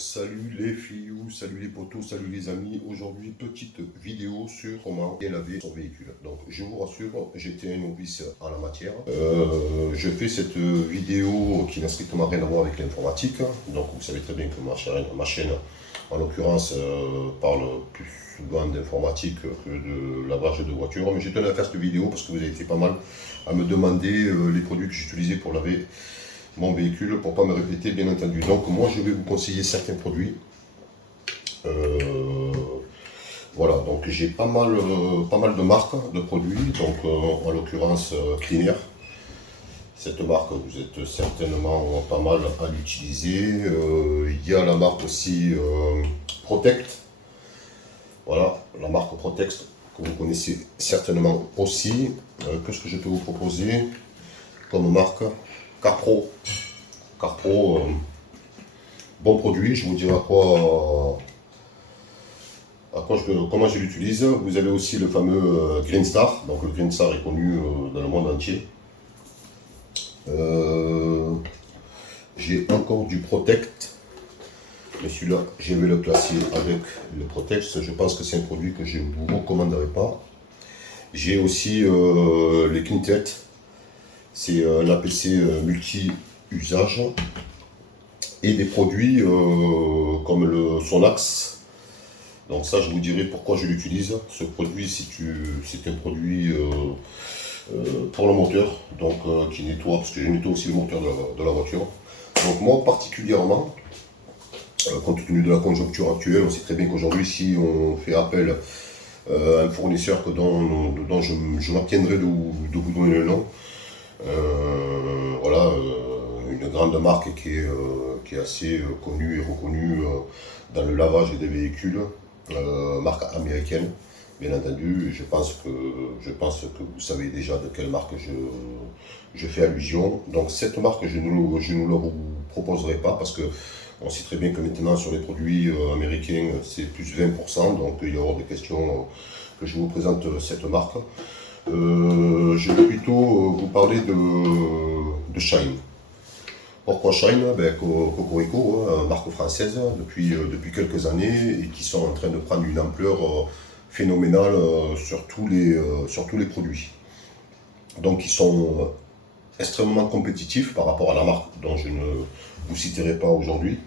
Salut les filles, salut les potos, salut les amis. Aujourd'hui, petite vidéo sur comment bien laver son véhicule. Donc, je vous rassure, j'étais un novice en la matière. Je fais cette vidéo qui n'a strictement rien à voir avec l'informatique. Donc, vous savez très bien que ma chaîne en l'occurrence, parle plus souvent d'informatique que de lavage de voiture. Mais j'ai tenu à faire cette vidéo parce que vous avez été pas mal à me demander les produits que j'utilisais pour laver mon véhicule, pour ne pas me répéter bien entendu. Donc moi je vais vous conseiller certains produits. Voilà, donc j'ai pas mal de marques de produits, donc en l'occurrence Clean Air. Cette marque, vous êtes certainement pas mal à l'utiliser. Il y a la marque aussi Protect. Voilà, la marque Protect que vous connaissez certainement aussi. Qu'est-ce que je peux vous proposer comme marque? Carpro. Carpro, bon produit, je vous dirai comment je l'utilise. Vous avez aussi le fameux Green Star. Donc le Green Star est connu dans le monde entier. J'ai encore du Protect, mais celui-là, je vais le classer avec le Protect. Je pense que c'est un produit que je ne vous recommanderai pas. J'ai aussi les Quintet. C'est un APC multi-usage. Et des produits comme le Sonax. Donc ça, je vous dirai pourquoi je l'utilise. Ce produit, c'est un produit pour le moteur, donc qui nettoie, parce que je nettoie aussi le moteur de la voiture. Donc moi particulièrement, compte tenu de la conjoncture actuelle, on sait très bien qu'aujourd'hui, si on fait appel à un fournisseur dont je m'abstiendrai de vous donner le nom, voilà, une grande marque qui est assez connue et reconnue dans le lavage des véhicules, marque américaine, bien entendu. Je pense que vous savez déjà de quelle marque je fais allusion. Donc cette marque, je ne la vous proposerai pas parce que on sait très bien que maintenant sur les produits américains, c'est plus 20%, donc il y aura des questions que je vous présente cette marque. Je vais plutôt vous parler de Shine. Pourquoi Shine? Cocorico, marque française depuis quelques années et qui sont en train de prendre une ampleur phénoménale sur tous les produits. Donc ils sont extrêmement compétitifs par rapport à la marque dont je ne vous citerai pas aujourd'hui.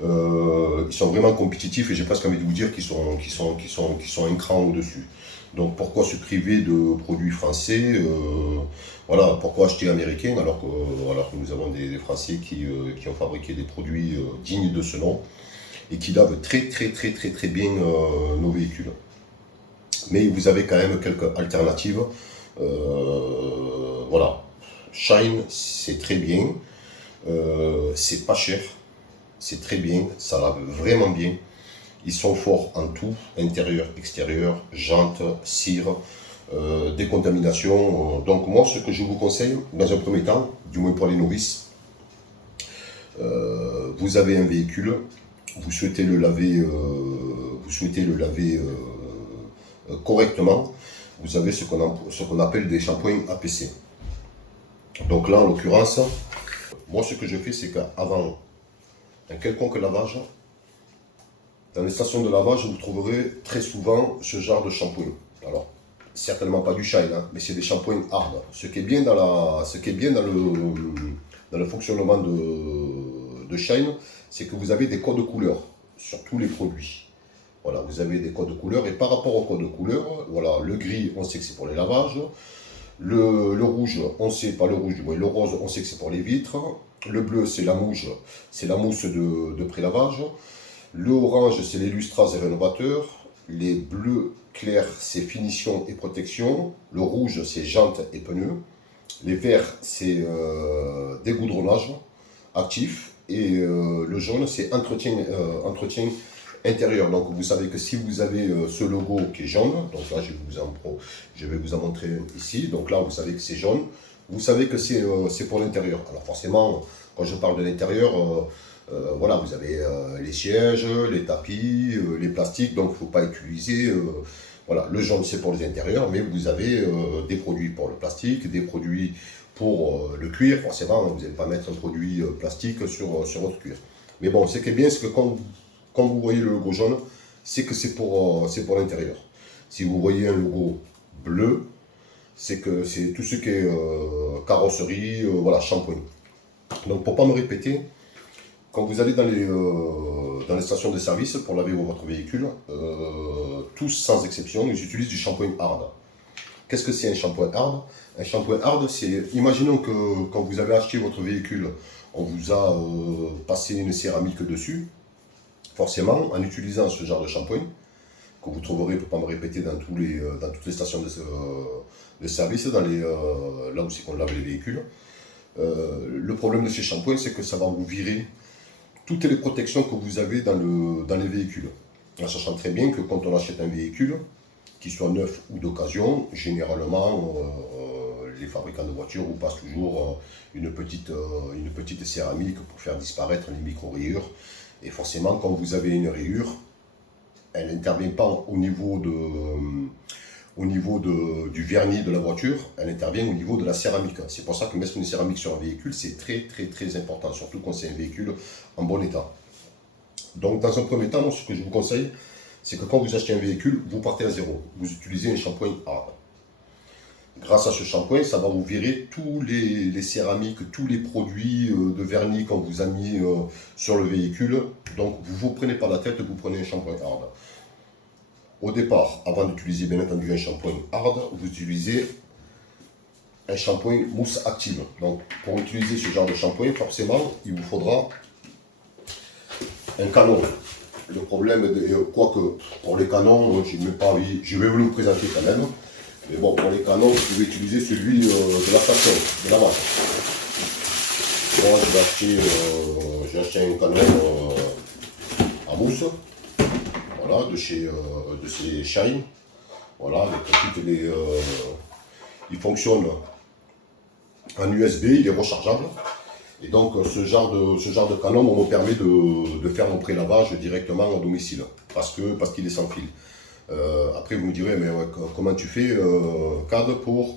Ils sont vraiment compétitifs et j'ai presque envie de vous dire qu'ils sont un cran au-dessus. Donc pourquoi se priver de produits français? Voilà, pourquoi acheter américain alors que nous avons des Français qui ont fabriqué des produits dignes de ce nom et qui lavent très bien nos véhicules. Mais vous avez quand même quelques alternatives. Voilà, Shine, c'est très bien, c'est pas cher. C'est très bien, ça lave vraiment bien. Ils sont forts en tout, intérieur, extérieur, jantes, cire, décontamination. Donc moi, ce que je vous conseille, dans un premier temps, du moins pour les novices, vous avez un véhicule, vous souhaitez le laver, correctement, vous avez ce qu'on appelle des shampoings APC. Donc là, en l'occurrence, moi ce que je fais, c'est qu'avant un quelconque lavage, dans les stations de lavage, vous trouverez très souvent ce genre de shampoing. Alors, certainement pas du Shine, hein, mais c'est des shampoings hard. Ce qui est bien dans le fonctionnement de Shine, c'est que vous avez des codes de couleur sur tous les produits. Voilà, vous avez des codes de couleur et par rapport aux codes de couleur, voilà, le gris, on sait que c'est pour les lavages. Le rouge, on sait, pas le rouge du moins, le rose, on sait que c'est pour les vitres. Le bleu, c'est la mousse de pré-lavage. Le orange, c'est les lustras et rénovateurs. Les bleus clairs, c'est finition et protection. Le rouge, c'est jantes et pneus. Les verts, c'est dégoudronnage actif. Et le jaune, c'est entretien intérieur. Donc vous savez que si vous avez ce logo qui est jaune, donc là je vais vous en montrer ici, donc là vous savez que c'est jaune, vous savez que c'est pour l'intérieur. Alors forcément, quand je parle de l'intérieur, voilà, vous avez les sièges, les tapis, les plastiques, donc il ne faut pas utiliser, voilà, le jaune c'est pour les intérieurs, mais vous avez des produits pour le plastique, des produits pour le cuir. Forcément, vous n'allez pas mettre un produit plastique sur votre cuir. Mais bon, ce qui est bien, c'est que quand vous voyez le logo jaune, c'est que c'est pour l'intérieur. Si vous voyez un logo bleu, c'est que c'est tout ce qui est carrosserie, voilà, shampoing. Donc pour ne pas me répéter, quand vous allez dans les stations de service pour laver votre véhicule, tous sans exception, ils utilisent du shampoing hard. Qu'est-ce que c'est un shampoing hard? Un shampoing hard, c'est, imaginons que quand vous avez acheté votre véhicule, on vous a passé une céramique dessus. Forcément, en utilisant ce genre de shampoing, que vous trouverez, pour ne pas me répéter, dans toutes les stations de service, là où c'est qu'on lave les véhicules, le problème de ces shampoings, c'est que ça va vous virer toutes les protections que vous avez dans les véhicules. En sachant très bien que quand on achète un véhicule, qu'il soit neuf ou d'occasion, généralement, les fabricants de voitures vous passent toujours une petite céramique pour faire disparaître les micro-rayures. Et forcément, quand vous avez une rayure, elle n'intervient pas du vernis de la voiture, elle intervient au niveau de la céramique. C'est pour ça que mettre une céramique sur un véhicule, c'est très très très important, surtout quand c'est un véhicule en bon état. Donc dans un premier temps, ce que je vous conseille, c'est que quand vous achetez un véhicule, vous partez à zéro. Vous utilisez un shampoing hard. Grâce à ce shampoing, ça va vous virer tous les céramiques, tous les produits de vernis qu'on vous a mis sur le véhicule. Donc vous ne vous prenez pas la tête, vous prenez un shampoing hard. Au départ, avant d'utiliser bien entendu un shampoing hard, vous utilisez un shampoing mousse active. Donc pour utiliser ce genre de shampoing, forcément, il vous faudra un canon. Le problème, quoique pour les canons, je vais vous le présenter quand même. Mais bon, pour les canons, vous pouvez utiliser celui de la station, de la marque. Moi, j'ai acheté un canon à mousse, voilà, de chez Shine. Voilà, avec toutes il fonctionne en USB, il est rechargeable. Et donc, ce genre de canon me permet de faire mon pré-lavage directement à domicile, parce qu'il est sans fil. Après, vous me direz, mais ouais, comment tu fais, CAD, pour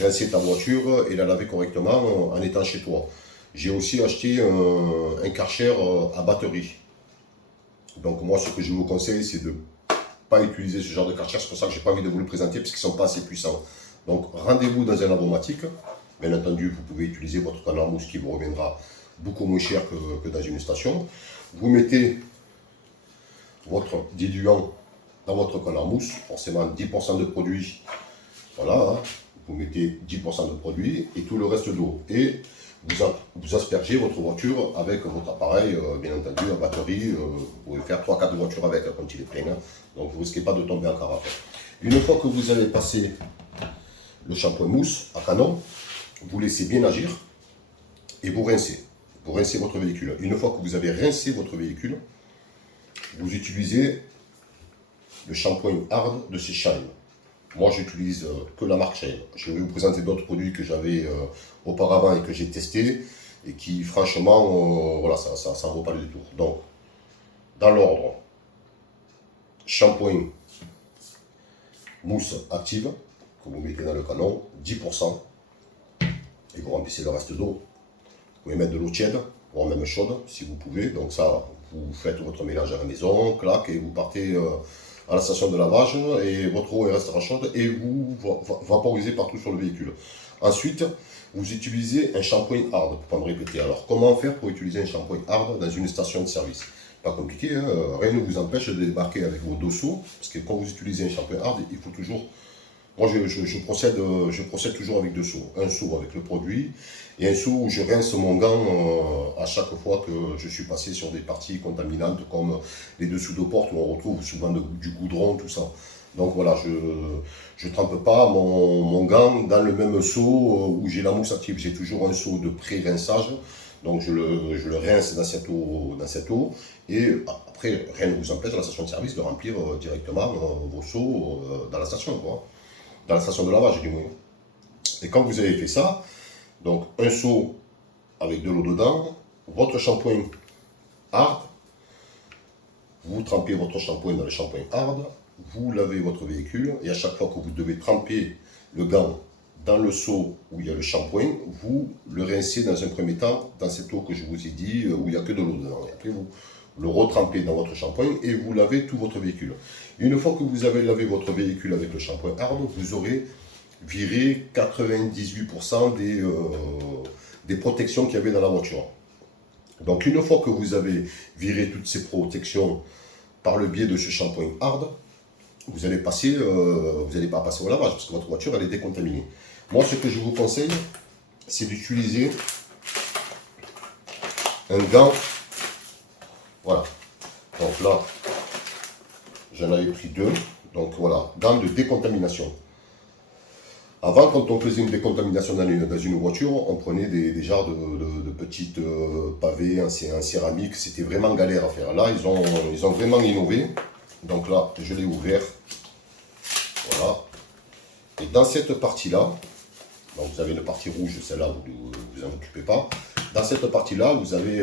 rincer ta voiture et la laver correctement en étant chez toi? J'ai aussi acheté un Karcher à batterie. Donc moi, ce que je vous conseille, c'est de ne pas utiliser ce genre de Karcher. C'est pour ça que je n'ai pas envie de vous le présenter, parce qu'ils ne sont pas assez puissants. Donc rendez-vous dans un lavomatique. Bien entendu, vous pouvez utiliser votre canne à mousse qui vous reviendra beaucoup moins cher que dans une station. Vous mettez votre diluant dans votre canne à mousse, forcément 10% de produit, voilà, hein. Vous mettez 10% de produit et tout le reste d'eau. Et vous aspergez votre voiture avec votre appareil, bien entendu, en batterie. Vous pouvez faire 3-4 voitures avec quand il est plein, hein. Donc vous ne risquez pas de tomber en carafe. Une fois que vous avez passé le shampoing mousse à canon, vous laissez bien agir et vous rincez. Vous rincez votre véhicule. Une fois que vous avez rincé votre véhicule, vous utilisez le shampoing hard de chez Shine. Moi, j'utilise que la marque Shine. Je vais vous présenter d'autres produits que j'avais auparavant et que j'ai testés et qui, franchement, voilà, ça en vaut pas le détour. Donc, dans l'ordre, shampoing mousse active que vous mettez dans le canon, 10%, et vous remplissez le reste d'eau. Vous pouvez mettre de l'eau tiède, voire même chaude, si vous pouvez. Donc ça, vous faites votre mélange à la maison, clac, et vous partez à la station de lavage, et votre eau restera chaude, et vous vaporisez partout sur le véhicule. Ensuite, vous utilisez un shampoing hard, pour ne pas me répéter. Alors, comment faire pour utiliser un shampoing hard dans une station de service? Pas compliqué, hein, rien ne vous empêche de débarquer avec vos 2 seaux, parce que quand vous utilisez un shampoing hard, il faut toujours... Moi, je procède toujours avec 2 seaux. Un seau avec le produit et un seau où je rince mon gant à chaque fois que je suis passé sur des parties contaminantes comme les dessous de porte où on retrouve souvent du goudron, tout ça. Donc voilà, je ne trempe pas mon gant dans le même seau où j'ai la mousse active. J'ai toujours un seau de pré-rinçage. Donc je le rince dans cette eau. Et après, rien ne vous empêche à la station de service de remplir directement vos seaux dans la station, quoi. Dans la station de lavage du moins. Et quand vous avez fait ça, donc un seau avec de l'eau dedans, votre shampoing hard, vous trempez votre shampoing dans le shampoing hard, vous lavez votre véhicule et à chaque fois que vous devez tremper le gant dans le seau où il y a le shampoing, vous le rincez dans un premier temps dans cette eau que je vous ai dit, où il n'y a que de l'eau dedans. Et après, vous le retrempez dans votre shampoing et vous lavez tout votre véhicule. Une fois que vous avez lavé votre véhicule avec le shampoing hard, vous aurez viré 98% des protections qu'il y avait dans la voiture. Donc une fois que vous avez viré toutes ces protections par le biais de ce shampoing hard, vous allez passer, vous n'allez pas passer au lavage parce que votre voiture elle est décontaminée. Moi, ce que je vous conseille, c'est d'utiliser un gant. Voilà. Donc là, j'en avais pris deux. Donc voilà, gants de décontamination. Avant, quand on faisait une décontamination dans une voiture, on prenait des genres de petites pavés en céramique. C'était vraiment galère à faire. Là, ils ont vraiment innové. Donc là, je l'ai ouvert. Voilà. Et dans cette partie-là, donc vous avez une partie rouge, celle-là, vous vous en occupez pas. Dans cette partie-là, vous avez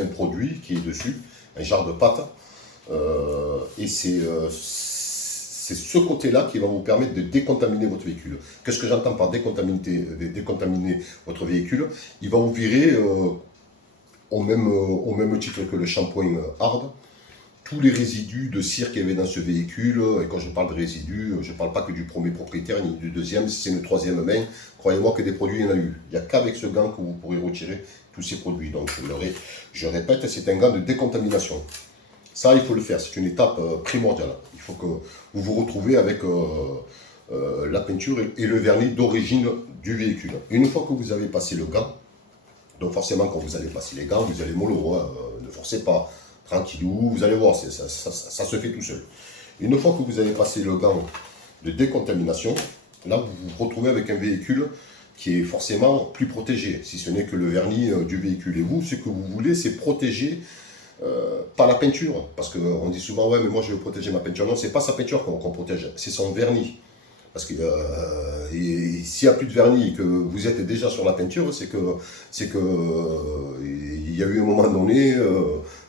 un produit qui est dessus, un genre de pâte. Et c'est ce côté-là qui va vous permettre de décontaminer votre véhicule. Qu'est-ce que j'entends par décontaminer votre véhicule? Il va vous virer, au même titre que le shampoing hard, tous les résidus de cire qu'il y avait dans ce véhicule. Et quand je parle de résidus, je ne parle pas que du premier propriétaire ni du deuxième. Si c'est une troisième main, croyez-moi que des produits, il y en a eu. Il n'y a qu'avec ce gant que vous pourrez retirer tous ces produits. Donc je répète, c'est un gant de décontamination. Ça, il faut le faire. C'est une étape primordiale. Il faut que vous vous retrouvez avec la peinture et le vernis d'origine du véhicule. Une fois que vous avez passé le gant, donc forcément, quand vous allez passer les gants, vous allez mollo, hein, ne forcez pas. Tranquillou, vous allez voir, ça se fait tout seul. Une fois que vous avez passé le gant de décontamination, là vous vous retrouvez avec un véhicule qui est forcément plus protégé, si ce n'est que le vernis du véhicule. Et vous, ce que vous voulez, c'est protéger pas la peinture, parce qu'on dit souvent, ouais, mais moi je veux protéger ma peinture. Non, c'est pas sa peinture qu'on protège, c'est son vernis. Parce que s'il n'y a plus de vernis et que vous êtes déjà sur la peinture, c'est que il y a eu un moment donné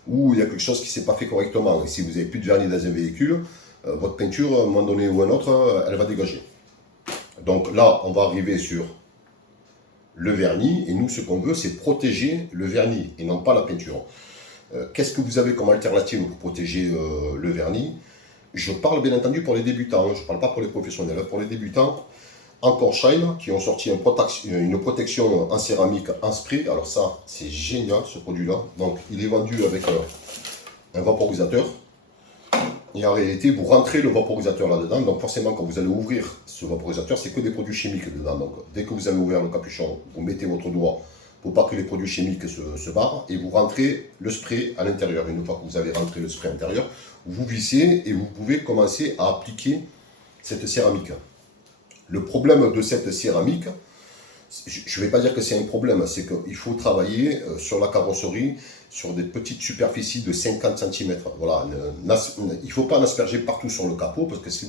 où il y a quelque chose qui ne s'est pas fait correctement. Et si vous n'avez plus de vernis dans un véhicule, votre peinture, à un moment donné ou un autre, elle va dégager. Donc là, on va arriver sur le vernis, et nous, ce qu'on veut, c'est protéger le vernis, et non pas la peinture. Qu'est-ce que vous avez comme alternative pour protéger le vernis? Je parle bien entendu pour les débutants, je ne parle pas pour les professionnels. Pour les débutants, encore Shine, qui ont sorti une protection en céramique en spray. Alors ça, c'est génial ce produit-là. Donc il est vendu avec un vaporisateur. Et en réalité, vous rentrez le vaporisateur là-dedans. Donc forcément, quand vous allez ouvrir ce vaporisateur, c'est que des produits chimiques dedans. Donc dès que vous avez ouvert le capuchon, vous mettez votre doigt pour pas que les produits chimiques se barrent, et vous rentrez le spray à l'intérieur. Une fois que vous avez rentré le spray à l'intérieur, vous vissez et vous pouvez commencer à appliquer cette céramique. Le problème de cette céramique, je ne vais pas dire que c'est un problème, c'est qu'il faut travailler sur la carrosserie, sur des petites superficies de 50 cm. Voilà, il ne faut pas en asperger partout sur le capot, parce que si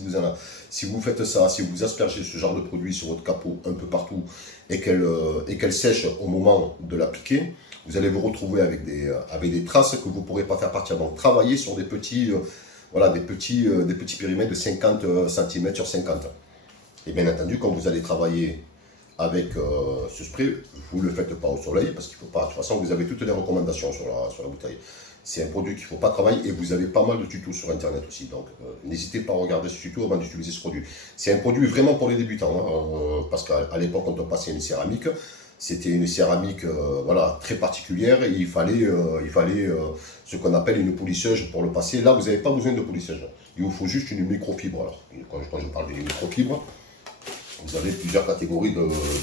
vous faites ça, si vous aspergez ce genre de produit sur votre capot un peu partout et qu'elle sèche au moment de l'appliquer, vous allez vous retrouver avec des traces que vous ne pourrez pas faire partir. Donc travaillez sur des petits périmètres de 50 cm sur 50. Et bien entendu, quand vous allez travailler avec ce spray, vous ne le faites pas au soleil, parce qu'il ne faut pas. De toute façon, vous avez toutes les recommandations sur la bouteille. C'est un produit qu'il ne faut pas travailler, et vous avez pas mal de tutos sur Internet aussi. Donc, n'hésitez pas à regarder ce tuto avant d'utiliser ce produit. C'est un produit vraiment pour les débutants, hein, parce qu'à l'époque, quand on passait une céramique, c'était une céramique voilà, très particulière, et il fallait ce qu'on appelle une polisseuse pour le passer. Là, vous n'avez pas besoin de polisseuse. Il vous faut juste une microfibre. Alors, quand je parle d'une microfibre, vous avez plusieurs catégories de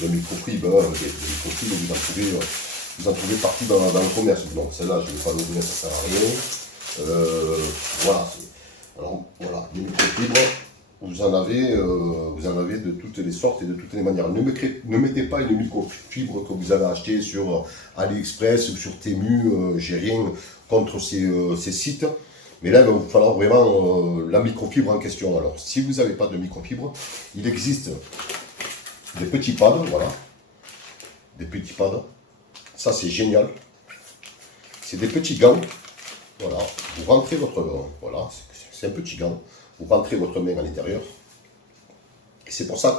microfibres. Des microfibres, vous en trouvez partout dans le commerce. Donc celle-là, je ne vais pas l'ouvrir, ça ne sert à rien. Voilà. Alors voilà, les microfibres, vous en avez de toutes les sortes et de toutes les manières. Ne mettez pas une microfibre que vous avez achetée sur AliExpress ou sur Temu. J'ai rien contre ces sites. Mais là, il va vous falloir vraiment la microfibre en question. Alors, si vous n'avez pas de microfibre, il existe des petits pads, voilà. Des petits pads. Ça, c'est génial. C'est des petits gants. Voilà. Vous rentrez votre... Voilà, c'est un petit gant. Vous rentrez votre main à l'intérieur. Et c'est pour ça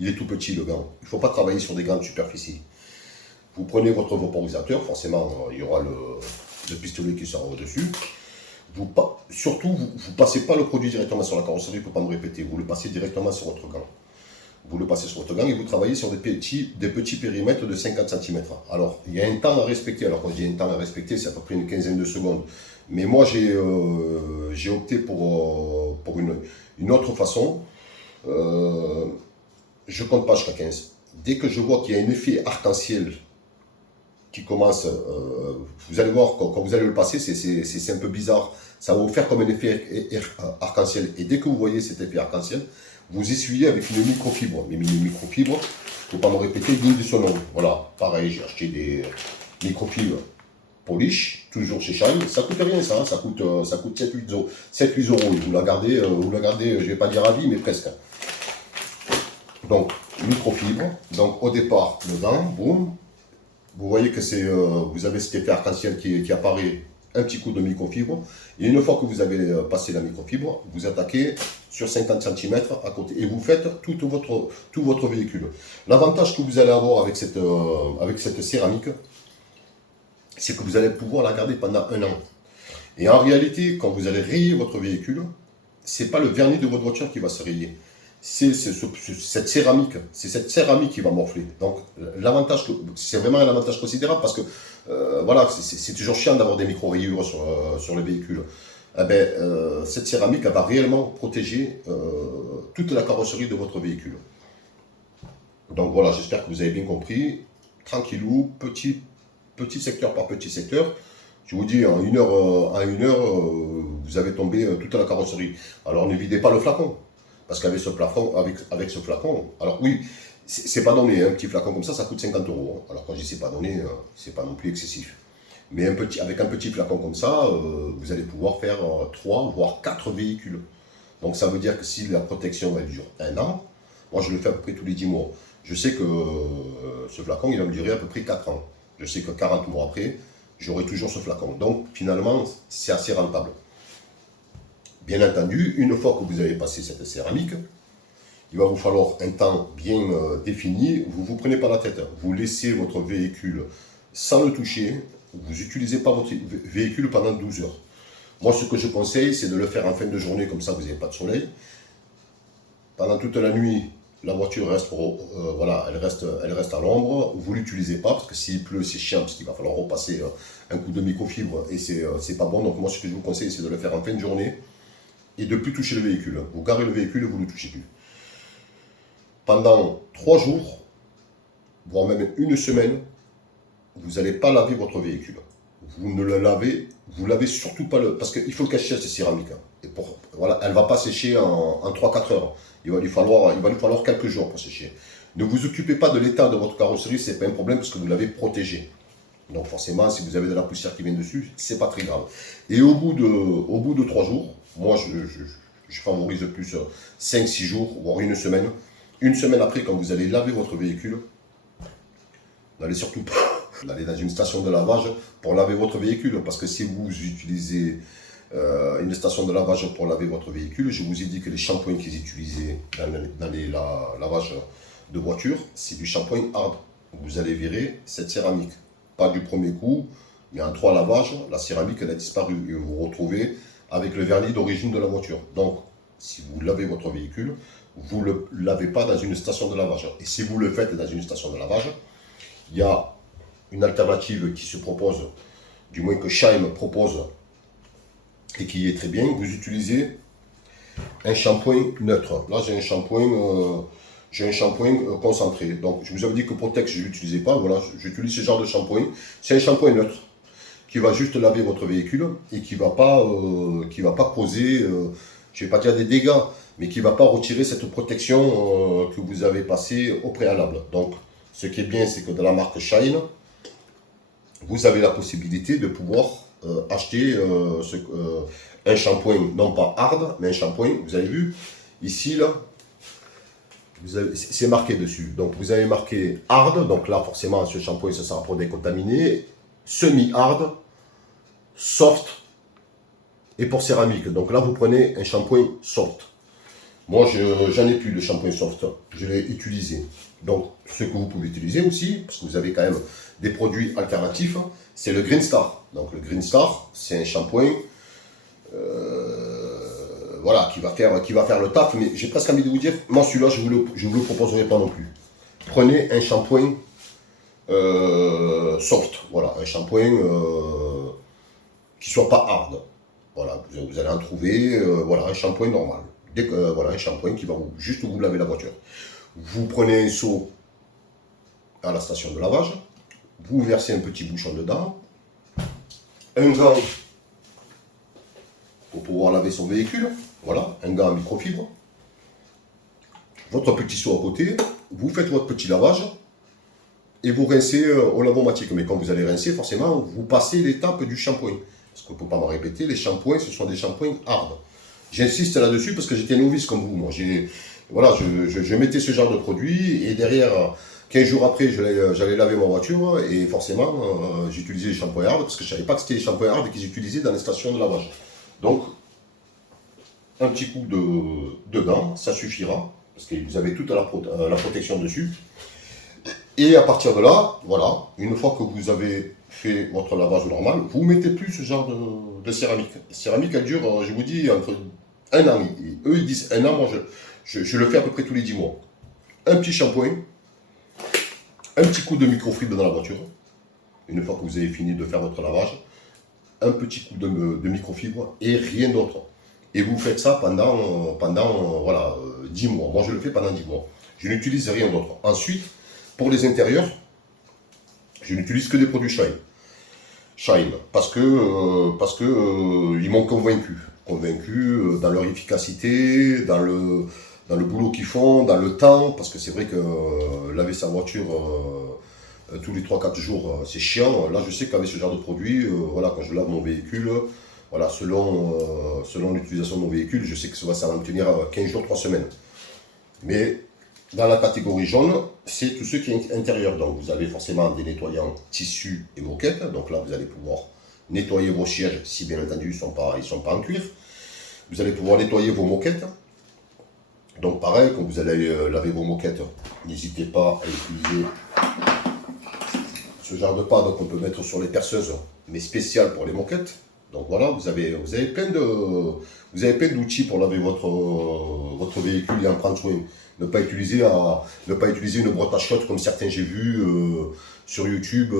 il est tout petit le gant. Il ne faut pas travailler sur des grandes superficies. Vous prenez votre vaporisateur, forcément il y aura le pistolet qui sera au-dessus. Surtout, vous ne passez pas le produit directement sur la carrosserie pour ne pas me répéter, vous le passez directement sur votre gant. Vous le passez sur votre gant et vous travaillez sur des petits périmètres de 50 cm. Alors, il y a un temps à respecter. Alors, quand je dis un temps à respecter, c'est à peu près une quinzaine de secondes. Mais moi, j'ai opté pour une autre façon. Je ne compte pas jusqu'à 15. Dès que je vois qu'il y a un effet arc-en-ciel qui commence, vous allez voir, quand vous allez le passer, c'est un peu bizarre. Ça va vous faire comme un effet arc-en-ciel. Et dès que vous voyez cet effet arc-en-ciel, vous essuyez avec une microfibre. Mais une microfibre, il ne faut pas me répéter, digne de son nom. Voilà, pareil, j'ai acheté des microfibres polish, toujours chez Shine. Ça coûte rien, ça. Ça coûte 7-8 euros. Vous la gardez, je ne vais pas dire à vie, mais presque. Donc, microfibre. Donc, au départ, le gant, boum. Vous voyez que vous avez cet effet arc-en-ciel qui apparaît, un petit coup de microfibre. Et une fois que vous avez passé la microfibre, vous attaquez sur 50 cm à côté. Et vous faites tout votre véhicule. L'avantage que vous allez avoir avec cette céramique, c'est que vous allez pouvoir la garder pendant 1 an. Et en réalité, quand vous allez rayer votre véhicule, ce n'est pas le vernis de votre voiture qui va se rayer. C'est cette céramique qui va morfler. Donc l'avantage, c'est vraiment un avantage considérable parce que voilà, c'est toujours chiant d'avoir des micro-rayures sur le véhicule. Eh ben, cette céramique elle va réellement protéger toute la carrosserie de votre véhicule. Donc voilà, j'espère que vous avez bien compris. Tranquillou, petit secteur par petit secteur. Je vous dis, en une heure, vous avez tombé toute la carrosserie. Alors ne videz pas le flacon. Parce qu'avec ce flacon, alors oui, c'est pas donné, un petit flacon comme ça coûte 50 euros. Alors quand je dis c'est pas donné, c'est pas non plus excessif. Mais avec un petit flacon comme ça, vous allez pouvoir faire 3 voire 4 véhicules. Donc ça veut dire que si la protection elle dure 1 an, moi je le fais à peu près tous les 10 mois. Je sais que ce flacon il va me durer à peu près 4 ans. Je sais que 40 mois après, j'aurai toujours ce flacon. Donc finalement, c'est assez rentable. Bien entendu, une fois que vous avez passé cette céramique, il va vous falloir un temps bien défini. Vous ne vous prenez pas la tête. Vous laissez votre véhicule sans le toucher. Vous n'utilisez pas votre véhicule pendant 12 heures. Moi, ce que je conseille, c'est de le faire en fin de journée, comme ça vous n'avez pas de soleil. Pendant toute la nuit, la voiture reste, elle reste à l'ombre. Vous ne l'utilisez pas, parce que s'il pleut, c'est chiant, parce qu'il va falloir repasser un coup de microfibre, et c'est pas bon. Donc moi, ce que je vous conseille, c'est de le faire en fin de journée, et de ne plus toucher le véhicule. Vous garez le véhicule et vous ne le touchez plus. Pendant 3 jours, voire même 1 semaine, vous n'allez pas laver votre véhicule. Vous ne le lavez surtout pas, parce qu'il faut le cacher cette céramique. Et voilà, elle ne va pas sécher en 3-4 heures. Il va lui falloir quelques jours pour sécher. Ne vous occupez pas de l'état de votre carrosserie, ce n'est pas un problème parce que vous l'avez protégé. Donc forcément, si vous avez de la poussière qui vient dessus, c'est pas très grave. Et au bout de 3 jours, moi je favorise plus 5-6 jours, voire 1 semaine. 1 semaine après, quand vous allez laver votre véhicule, n'allez surtout pas aller dans une station de lavage pour laver votre véhicule. Parce que si vous utilisez une station de lavage pour laver votre véhicule, je vous ai dit que les shampoings qu'ils utilisaient dans les lavages de voiture, c'est du shampoing hard. Vous allez virer cette céramique. Pas du premier coup, mais en 3 lavages, la céramique elle a disparu et vous vous retrouvez avec le vernis d'origine de la voiture. Donc, si vous lavez votre véhicule, vous ne le lavez pas dans une station de lavage. Et si vous le faites dans une station de lavage, il y a une alternative qui se propose, du moins que Shine propose, et qui est très bien. Vous utilisez un shampoing neutre. Là, j'ai un shampoing concentré. Donc, je vous avais dit que Protex, je ne l'utilisais pas. Voilà, j'utilise ce genre de shampoing. C'est un shampoing neutre qui va juste laver votre véhicule et qui ne va pas causer, je ne vais pas dire des dégâts, mais qui ne va pas retirer cette protection que vous avez passée au préalable. Donc, ce qui est bien, c'est que dans la marque Shine, vous avez la possibilité de pouvoir acheter un shampoing, non pas hard, mais un shampoing, vous avez vu, ici, là, c'est marqué dessus. Donc, vous avez marqué hard, donc là, forcément, ce shampoing, ça sera pour décontaminer, semi-hard, soft, et pour céramique. Donc là, vous prenez un shampoing soft. Moi, j'en ai plus de shampoing soft. Je l'ai utilisé. Donc, ce que vous pouvez utiliser aussi, parce que vous avez quand même des produits alternatifs, c'est le Green Star. Donc, le Green Star, c'est un shampoing voilà, qui va faire le taf. Mais j'ai presque envie de vous dire, moi, celui-là, je ne vous le proposerai pas non plus. Prenez un shampoing soft. Voilà, un shampoing qui soit pas hard. Voilà, vous allez en trouver, voilà, un shampoing normal. Voilà, un shampoing qui va juste vous laver la voiture. Vous prenez un seau à la station de lavage, vous versez un petit bouchon dedans, un gant pour pouvoir laver son véhicule, voilà, un gant en microfibre, votre petit seau à côté, vous faites votre petit lavage et vous rincez au lavomatique. Mais quand vous allez rincer, forcément, vous passez l'étape du shampoing. Parce qu'on ne peut pas me répéter, les shampoings, ce sont des shampoings hard. J'insiste là-dessus parce que j'étais novice comme vous. Moi, voilà, je mettais ce genre de produit et derrière, 15 jours après, j'allais laver ma voiture et forcément, j'utilisais les shampoings hard parce que je ne savais pas que c'était les shampoings hard qu'ils utilisaient dans les stations de lavage. Donc, un petit coup de gants, ça suffira parce que vous avez toute la protection dessus. Et à partir de là, voilà, une fois que vous avez fait votre lavage normal, vous ne mettez plus ce genre de céramique. La céramique, elle dure, je vous dis, entre un an. Eux, ils disent un an, moi, je le fais à peu près tous les 10 mois. Un petit shampoing, un petit coup de microfibre dans la voiture, une fois que vous avez fini de faire votre lavage, un petit coup de microfibre et rien d'autre. Et vous faites ça pendant voilà, 10 mois. Moi, je le fais pendant 10 mois. Je n'utilise rien d'autre. Ensuite, pour les intérieurs, je n'utilise que des produits Shine. Shine, parce que ils m'ont convaincu dans leur efficacité, dans le boulot qu'ils font, dans le temps, parce que c'est vrai que laver sa voiture tous les 3-4 jours, c'est chiant. Là, je sais qu'avec ce genre de produit, voilà, quand je lave mon véhicule, voilà, selon l'utilisation de mon véhicule, je sais que ça va me tenir 15 jours, 3 semaines. Mais dans la catégorie jaune, c'est tout ce qui est intérieur. Donc vous avez forcément des nettoyants tissus et moquettes. Donc là, vous allez pouvoir nettoyer vos sièges, si bien entendu ils sont pas en cuir. Vous allez pouvoir nettoyer vos moquettes. Donc pareil, quand vous allez laver vos moquettes, n'hésitez pas à utiliser ce genre de pad qu'on peut mettre sur les perceuses, mais spécial pour les moquettes. Donc voilà, vous avez plein d'outils pour laver votre véhicule et en prendre soin. Ne pas utiliser une brosse à chiottes comme certains j'ai vu sur YouTube.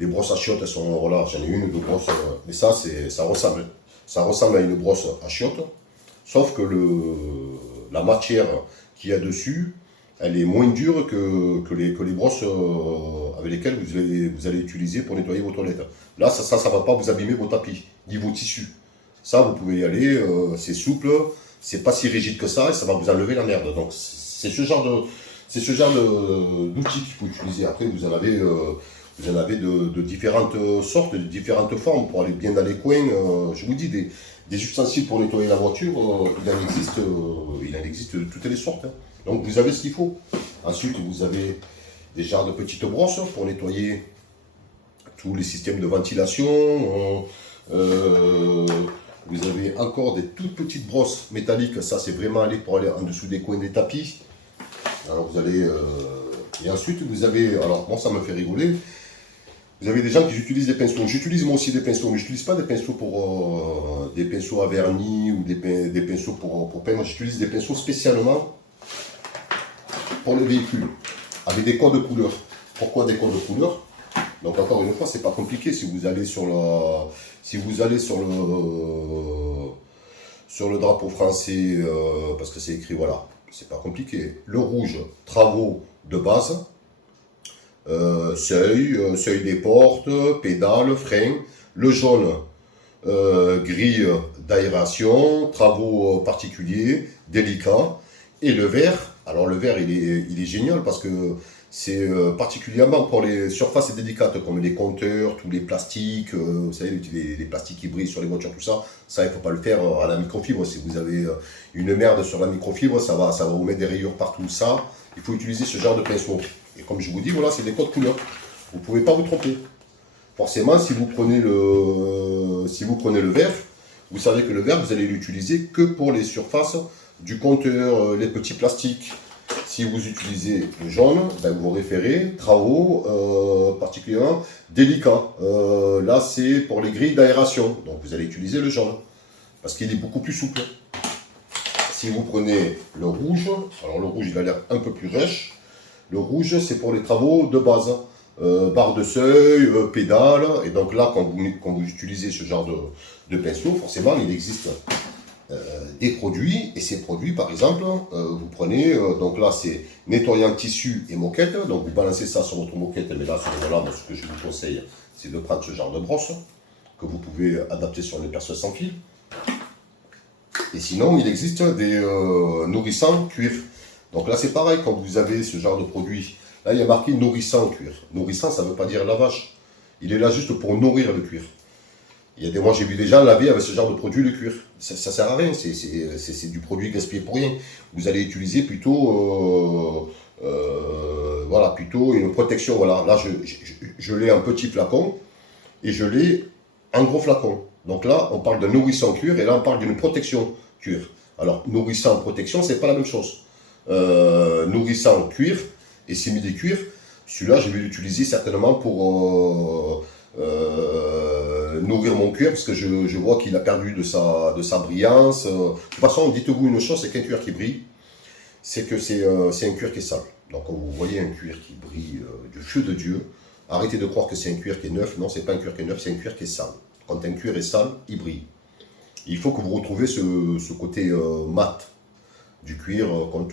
Les brosses à chiottes, elles sont, voilà, j'en ai une, deux brosses, mais ça ressemble à une brosse à chiottes, sauf que la matière qu'il y a dessus, elle est moins dure que les brosses avec lesquelles vous allez utiliser pour nettoyer vos toilettes. Là, ça ne va pas vous abîmer vos tapis, ni vos tissus. Ça, vous pouvez y aller, c'est souple, c'est pas si rigide que ça, et ça va vous enlever la merde. Donc, c'est ce genre d'outils qu'il faut utiliser. Après, vous en avez de différentes sortes, de différentes formes pour aller bien dans les coins. Je vous dis, des ustensiles pour nettoyer la voiture, il en existe de toutes les sortes. Hein. Donc vous avez ce qu'il faut. Ensuite, vous avez des genres de petites brosses pour nettoyer tous les systèmes de ventilation. Vous avez encore des toutes petites brosses métalliques. Ça, c'est vraiment pour aller en dessous des coins des tapis. Alors vous allez... et ensuite, vous avez... Alors moi, ça me fait rigoler. Vous avez des gens qui utilisent des pinceaux. J'utilise moi aussi des pinceaux, mais je n'utilise pas des pinceaux pour des pinceaux à vernis ou des pinceaux pour peindre. J'utilise des pinceaux spécialement pour les véhicules, avec des codes de couleur. Pourquoi des codes de couleur? Donc encore une fois, c'est pas compliqué. Si vous allez sur le drapeau français, parce que c'est écrit, voilà, c'est pas compliqué. Le rouge, travaux de base. Seuil des portes, pédales, frein. Le jaune, grille d'aération, travaux particuliers, délicats. Et le vert, alors le vert il est génial parce que c'est particulièrement pour les surfaces délicates comme les compteurs, tous les plastiques, vous savez les plastiques qui brillent sur les voitures, tout ça. Ça, il ne faut pas le faire à la microfibre. Si vous avez une merde sur la microfibre, ça va vous mettre des rayures partout. Ça, il faut utiliser ce genre de pinceau. Et comme je vous dis, voilà, c'est des codes couleurs. Vous ne pouvez pas vous tromper. Forcément, si vous prenez le vert, vous savez que le vert, vous allez l'utiliser que pour les surfaces du compteur, les petits plastiques. Si vous utilisez le jaune, ben vous référez travaux particulièrement délicats. Là, c'est pour les grilles d'aération. Donc, vous allez utiliser le jaune parce qu'il est beaucoup plus souple. Si vous prenez le rouge, alors le rouge, il a l'air un peu plus rêche. Le rouge, c'est pour les travaux de base. Barre de seuil, pédale. Et donc là, quand vous utilisez ce genre de pinceau, forcément, il existe des produits, et ces produits par exemple, vous prenez, donc là c'est nettoyant tissu et moquette, donc vous balancez ça sur votre moquette, mais là, voilà, moi, ce que je vous conseille, c'est de prendre ce genre de brosse, que vous pouvez adapter sur les perceuses sans fil. Et sinon, il existe des nourrissants cuir. Donc là c'est pareil, quand vous avez ce genre de produit, là il y a marqué nourrissant cuir. Nourrissant, ça ne veut pas dire lavage, il est là juste pour nourrir le cuir. Moi j'ai vu des gens laver avec ce genre de produit le cuir. Ça ne sert à rien, c'est du produit gaspillé pour rien. Vous allez utiliser plutôt, voilà, plutôt une protection. Voilà. Là je l'ai en petit flacon et je l'ai en gros flacon. Donc là on parle de nourrissant cuir et là on parle d'une protection cuir. Alors nourrissant protection, c'est pas la même chose. Nourrissant cuir et simili-cuir, celui-là je vais l'utiliser certainement pour nourrir mon cuir parce que je vois qu'il a perdu de sa brillance. De toute façon, dites-vous une chose, c'est qu'un cuir qui brille, c'est que c'est un cuir qui est sale. Donc quand vous voyez un cuir qui brille du feu de Dieu, arrêtez de croire que c'est un cuir qui est neuf. Non, c'est pas un cuir qui est neuf, c'est un cuir qui est sale. Quand un cuir est sale, il brille. Il faut que vous retrouviez ce côté mat du cuir quand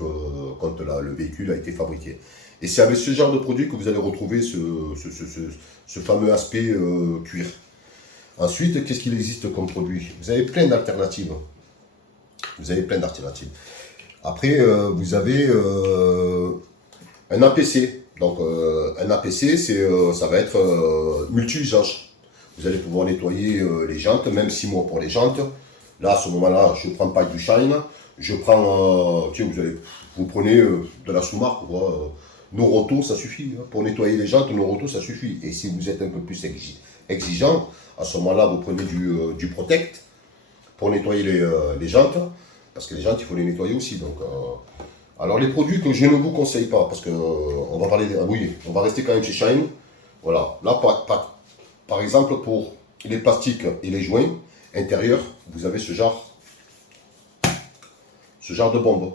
le véhicule a été fabriqué. Et c'est avec ce genre de produit que vous allez retrouver ce fameux aspect cuir. Ensuite, qu'est-ce qu'il existe comme produit? Vous avez plein d'alternatives. Vous avez plein d'alternatives. Après, vous avez un APC. Donc, un APC, ça va être multi-usage. Vous allez pouvoir nettoyer les jantes, même 6 mois pour les jantes. Là, à ce moment-là, je ne prends pas du Shine. Je prends, vous prenez de la sous-marque, Noroto, ça suffit. Hein. Pour nettoyer les jantes, Noroto, ça suffit. Et si vous êtes un peu plus exigeant, à ce moment-là, vous prenez du Protect pour nettoyer les jantes. Parce que les jantes, il faut les nettoyer aussi. Donc, alors, les produits que je ne vous conseille pas, parce que on va parler, oui, on va rester quand même chez Shine. Voilà. Là, par exemple, pour les plastiques et les joints intérieurs, vous avez ce genre de bombe.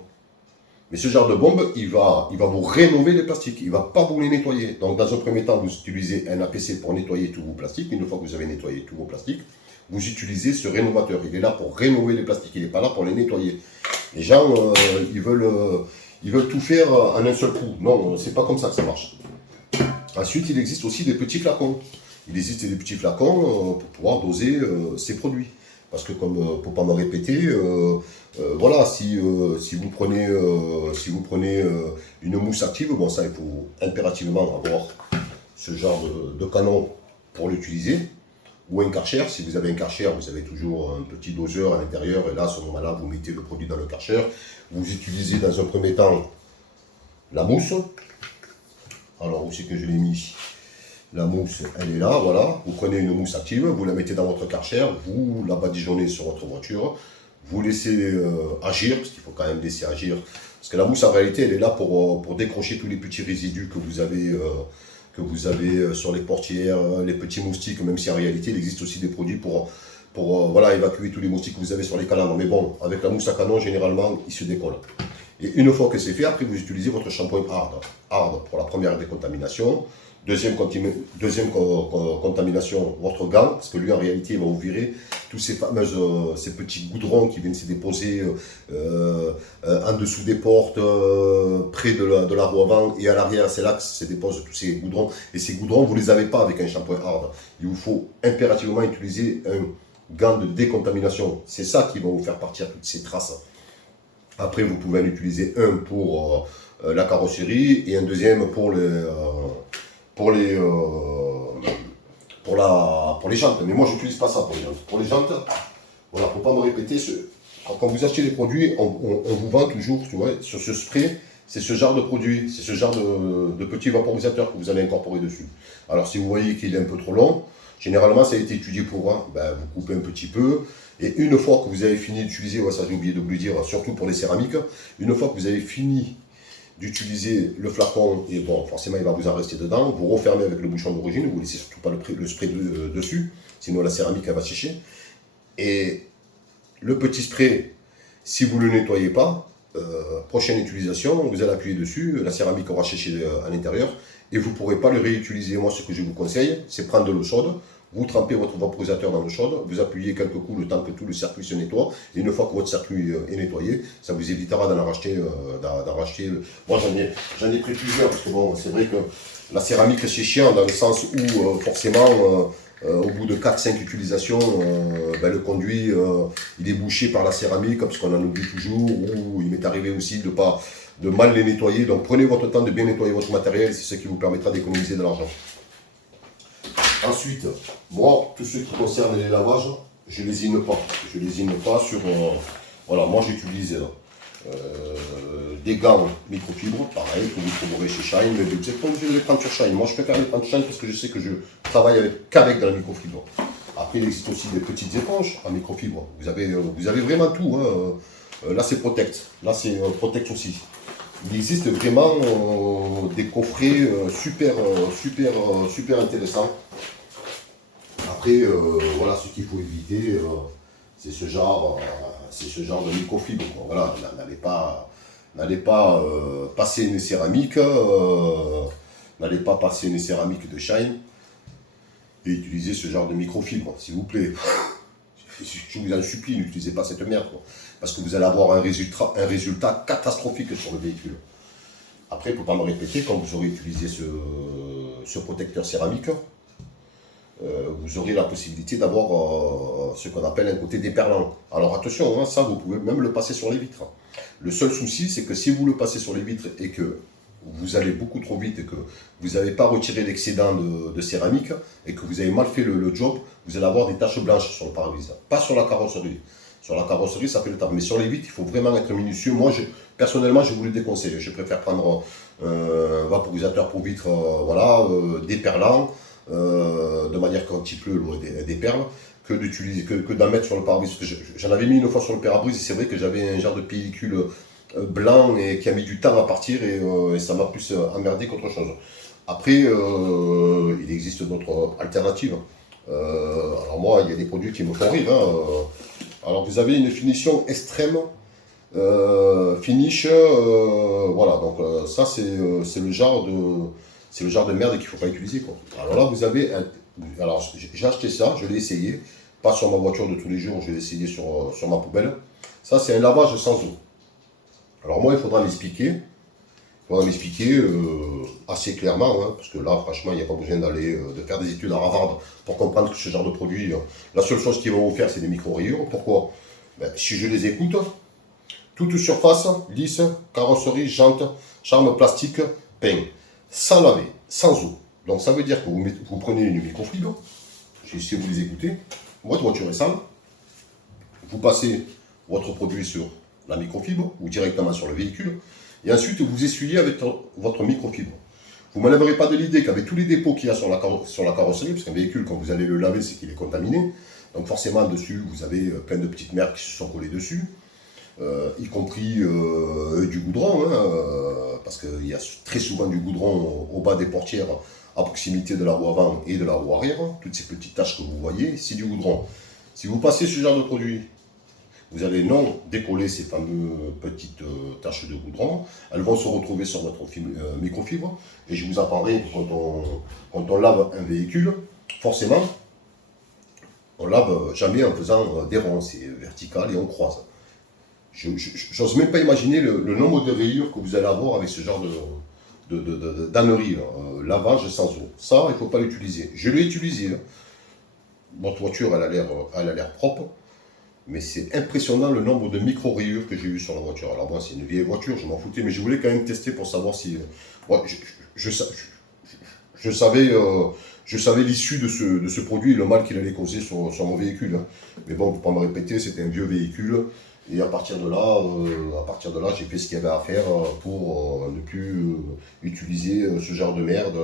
Mais ce genre de bombe, il va vous rénover les plastiques, il ne va pas vous les nettoyer. Donc dans un premier temps, vous utilisez un APC pour nettoyer tous vos plastiques. Une fois que vous avez nettoyé tous vos plastiques, vous utilisez ce rénovateur. Il est là pour rénover les plastiques, il n'est pas là pour les nettoyer. Les gens, ils veulent tout faire en un seul coup. Non, c'est pas comme ça que ça marche. Ensuite, il existe aussi des petits flacons. Il existe des petits flacons pour pouvoir doser ces produits. Parce que comme, pour ne pas me répéter, voilà, si vous prenez une mousse active, bon ça il faut impérativement avoir ce genre de canon pour l'utiliser, ou un Karcher. Si vous avez un Karcher, vous avez toujours un petit doseur à l'intérieur, et là à ce moment-là vous mettez le produit dans le Karcher. Vous utilisez dans un premier temps la mousse. Alors où c'est que je l'ai mis? La mousse, elle est là, voilà. Vous prenez une mousse active, vous la mettez dans votre Karcher, vous la badigeonnez sur votre voiture, vous laissez agir, parce qu'il faut quand même laisser agir. Parce que la mousse, en réalité, elle est là pour décrocher tous les petits résidus que vous avez sur les portières, les petits moustiques, même si en réalité, il existe aussi des produits pour voilà, évacuer tous les moustiques que vous avez sur les calandres. Mais bon, avec la mousse à canon, généralement, ils se décollent. Et une fois que c'est fait, après, vous utilisez votre shampoing hard pour la première décontamination. Deuxième contamination, votre gant, parce que lui en réalité il va vous virer tous ces petits goudrons qui viennent se déposer en dessous des portes, près de la roue avant et à l'arrière, c'est là que se déposent tous ces goudrons. Et ces goudrons, vous ne les avez pas avec un shampoing hard. Il vous faut impérativement utiliser un gant de décontamination. C'est ça qui va vous faire partir toutes ces traces. Après, vous pouvez en utiliser un pour la carrosserie et un deuxième pour les jantes. Mais moi, je n'utilise pas ça pour les jantes. Pour les jantes, voilà, pour ne pas me répéter, quand vous achetez des produits, on vous vend toujours, tu vois, sur ce spray, c'est ce genre de produit, c'est ce genre de petit vaporisateur que vous allez incorporer dessus. Alors, si vous voyez qu'il est un peu trop long, généralement, ça a été étudié pour, hein, ben, vous coupez un petit peu, Et une fois que vous avez fini d'utiliser, ouais, ça j'ai oublié de vous le dire, surtout pour les céramiques, une fois que vous avez fini d'utiliser le flacon, et bon, forcément il va vous en rester dedans, vous refermez avec le bouchon d'origine, vous ne laissez surtout pas le spray dessus, sinon la céramique elle va sécher. Et le petit spray, si vous ne le nettoyez pas, prochaine utilisation, vous allez appuyer dessus, la céramique aura séché à l'intérieur, et vous ne pourrez pas le réutiliser. Moi, ce que je vous conseille, c'est prendre de l'eau chaude, vous trempez votre vaporisateur dans l'eau chaude, vous appuyez quelques coups le temps que tout le circuit se nettoie, et une fois que votre circuit est nettoyé, ça vous évitera d'en racheter. Moi j'en ai pris plusieurs, parce que bon, c'est vrai que la céramique c'est chiant dans le sens où forcément au bout de 4-5 utilisations, ben, le conduit il est bouché par la céramique, parce qu'on en oublie toujours, ou il m'est arrivé aussi de mal les nettoyer. Donc prenez votre temps de bien nettoyer votre matériel, c'est ce qui vous permettra d'économiser de l'argent. Ensuite, moi, tout ce qui concerne les lavages, je lésine pas. Je lésine pas sur... voilà, moi j'utilise des gants microfibres, pareil, que vous trouverez chez Shine, mais vous n'êtes pas obligé de les prendre sur Shine. Moi je préfère les prendre Shine parce que je sais que je travaille qu'avec de la microfibre. Après, il existe aussi des petites éponges en microfibre. Vous avez vraiment tout. Hein. Là c'est Protect, là c'est Protect aussi. Il existe vraiment des coffrets super intéressants. Après, voilà, ce qu'il faut éviter, c'est ce genre de microfibre. Voilà, n'allez pas passer une céramique, de Shine et utiliser ce genre de microfibre, s'il vous plaît. Je vous en supplie, n'utilisez pas cette merde, quoi. Parce que vous allez avoir un résultat catastrophique sur le véhicule. Après, il ne faut pas me répéter, quand vous aurez utilisé ce protecteur céramique, vous aurez la possibilité d'avoir ce qu'on appelle un côté déperlant. Alors attention, hein, ça vous pouvez même le passer sur les vitres. Le seul souci, c'est que si vous le passez sur les vitres et que vous allez beaucoup trop vite et que vous n'avez pas retiré l'excédent de céramique et que vous avez mal fait le job, vous allez avoir des taches blanches sur le pare-brise. Pas sur la carrosserie. Sur la carrosserie, ça fait le taf. Mais sur les vitres, il faut vraiment être minutieux. Moi, personnellement, je vous le déconseille. Je préfère prendre un vaporisateur pour vitres, voilà, déperlant, de manière quand il pleut, des perles, que d'en mettre sur le pare-brise. J'en avais mis une fois sur le pare-brise et c'est vrai que j'avais un genre de pellicule blanc et qui a mis du temps à partir et ça m'a plus emmerdé qu'autre chose. Après, il existe d'autres alternatives. Alors moi, il y a des produits qui me font rire. Hein. Alors vous avez une finition extrême, finish, voilà, donc ça c'est le genre de merde qu'il ne faut pas utiliser, quoi. Alors là vous avez, alors j'ai acheté ça, je l'ai essayé, pas sur ma voiture de tous les jours, je l'ai essayé sur ma poubelle. Ça c'est un lavage sans eau. Alors moi il faudra m'expliquer assez clairement, hein, parce que là franchement il n'y a pas besoin de faire des études à Harvard pour comprendre que ce genre de produit, la seule chose qu'ils vont vous faire c'est des micro-rayures. Pourquoi? Ben, si je les écoute, toute surface, lisse, carrosserie, jante, charme plastique, peint, sans laver, sans eau. Donc ça veut dire que vous prenez une microfibre, si vous les écoutez, votre voiture est sale, vous passez votre produit sur la microfibre ou directement sur le véhicule, et ensuite vous essuyez avec votre microfibre. Vous ne m'enlèverez pas de l'idée qu'avec tous les dépôts qu'il y a sur la carrosserie, parce qu'un véhicule, quand vous allez le laver, c'est qu'il est contaminé, donc forcément dessus, vous avez plein de petites merdes qui se sont collées dessus, y compris du goudron, hein, parce qu'il y a très souvent du goudron au bas des portières, à proximité de la roue avant et de la roue arrière. Toutes ces petites taches que vous voyez, c'est du goudron. Si vous passez ce genre de produit, vous allez non décoller ces fameuses petites taches de goudron. Elles vont se retrouver sur votre microfibre. Et je vous apprendrai quand on lave un véhicule, forcément, on lave jamais en faisant des ronds. C'est vertical et on croise. J'ose même pas imaginer le nombre de rayures que vous allez avoir avec ce genre d'ânerie. Lavage sans eau. Ça, il ne faut pas l'utiliser. Je l'ai utilisé. Hein. Votre voiture, elle a l'air propre. Mais c'est impressionnant le nombre de micro-rayures que j'ai eu sur la voiture. Alors moi, c'est une vieille voiture, je m'en foutais, mais je voulais quand même tester pour savoir si... Ouais, je savais l'issue de ce produit et le mal qu'il allait causer sur mon véhicule. Hein. Mais bon, pour ne pas me répéter, c'était un vieux véhicule. Et à partir de là, j'ai fait ce qu'il y avait à faire pour ne plus utiliser ce genre de merde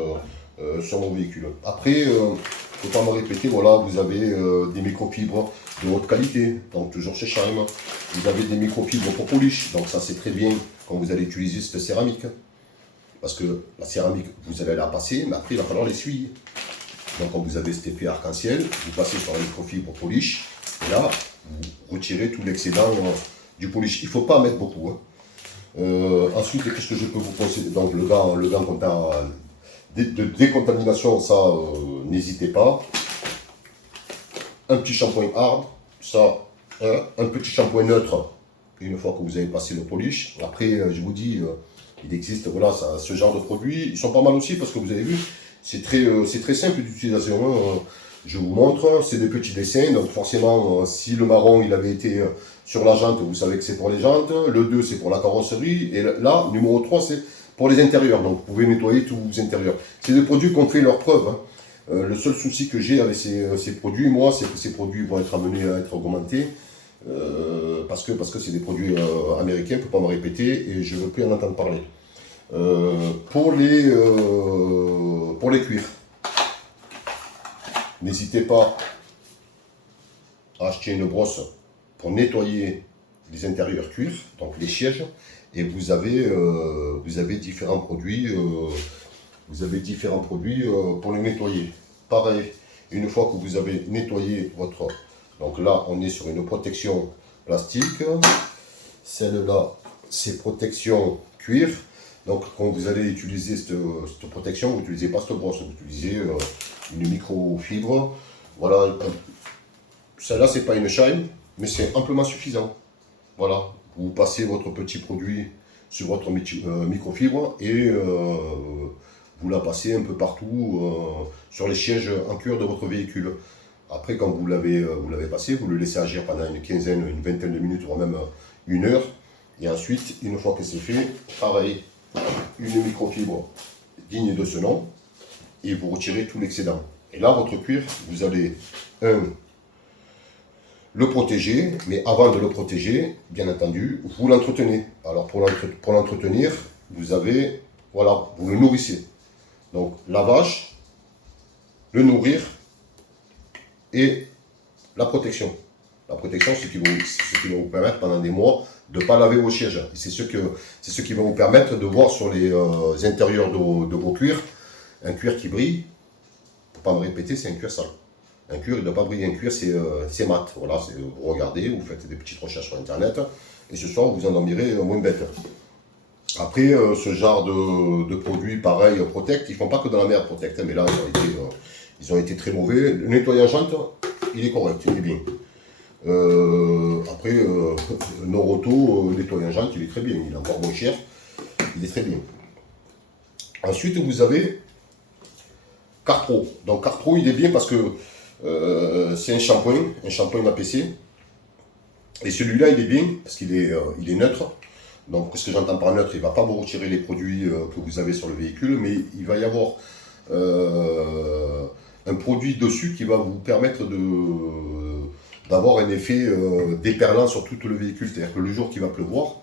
sur mon véhicule. Après, faut pas me répéter, voilà, vous avez des microfibres de haute qualité, donc toujours chez Scheim. Vous avez des microfibres pour polish, donc ça c'est très bien quand vous allez utiliser cette céramique. Parce que la céramique, vous allez la passer, mais après il va falloir l'essuyer. Donc quand vous avez cet effet arc-en-ciel, vous passez sur la microfibre polish, et là, vous retirez tout l'excédent du polish. Il ne faut pas en mettre beaucoup. Hein. Ensuite, qu'est-ce que je peux vous conseiller? Donc le gant de décontamination, ça, n'hésitez pas. Un petit shampoing hard, ça, un petit shampoing neutre, une fois que vous avez passé le polish. Après, je vous dis, il existe voilà, ce genre de produits. Ils sont pas mal aussi parce que vous avez vu, c'est très simple d'utilisation. Hein. Je vous montre, c'est des petits dessins. Donc forcément, si le marron il avait été sur la jante, vous savez que c'est pour les jantes. Le 2, c'est pour la carrosserie. Et là, numéro 3, c'est pour les intérieurs. Donc vous pouvez nettoyer tous vos intérieurs. C'est des produits qui ont fait leur preuve. Hein. Le seul souci que j'ai avec ces produits, moi, c'est que ces produits vont être amenés à être augmentés. Parce que c'est des produits américains, il ne faut pas me répéter, et je ne veux plus en entendre parler. Pour les cuirs, n'hésitez pas à acheter une brosse pour nettoyer les intérieurs cuir, donc les sièges, et vous avez différents produits, pour les nettoyer. Pareil, une fois que vous avez nettoyé votre... Donc là, on est sur une protection plastique. Celle-là, c'est protection cuir. Donc quand vous allez utiliser cette protection, vous n'utilisez pas cette brosse, vous utilisez une microfibre. Voilà. Celle-là, c'est pas une Scheim, mais c'est amplement suffisant. Voilà. Vous passez votre petit produit sur votre microfibre et vous la passez un peu partout sur les sièges en cuir de votre véhicule. Après, quand vous l'avez passé, vous le laissez agir pendant une quinzaine, une vingtaine de minutes, voire même une heure. Et ensuite, une fois que c'est fait, pareil, une microfibre digne de ce nom, et vous retirez tout l'excédent. Et là, votre cuir, vous allez, le protéger, mais avant de le protéger, bien entendu, vous l'entretenez. Alors pour l'entretenir, vous avez, voilà, vous le nourrissez. Donc lavage, le nourrir et la protection. La protection, c'est ce qui va vous permettre pendant des mois de ne pas laver vos sièges. C'est ce qui va vous permettre de voir sur les intérieurs de vos cuirs, un cuir qui brille, pour ne pas me répéter, c'est un cuir sale. Un cuir, il ne doit pas briller, un cuir, c'est mat. Voilà, vous regardez, vous faites des petites recherches sur Internet, et ce soir, vous endormirez moins bête. Après, ce genre de produits, pareil, Protect, ils ne font pas que dans la mer, Protect, hein, mais là, ils ont été très mauvais. Le nettoyage jante, il est correct, il est bien. Après, Noroto, nettoyage jante, il est très bien, il est encore moins cher, il est très bien. Ensuite, vous avez Carpro. Donc Carpro, il est bien parce que c'est un shampoing APC. Et celui-là, il est bien parce qu'il est neutre. Donc, ce que j'entends par neutre, il ne va pas vous retirer les produits que vous avez sur le véhicule, mais il va y avoir un produit dessus qui va vous permettre d'avoir un effet déperlant sur tout le véhicule. C'est-à-dire que le jour qu'il va pleuvoir,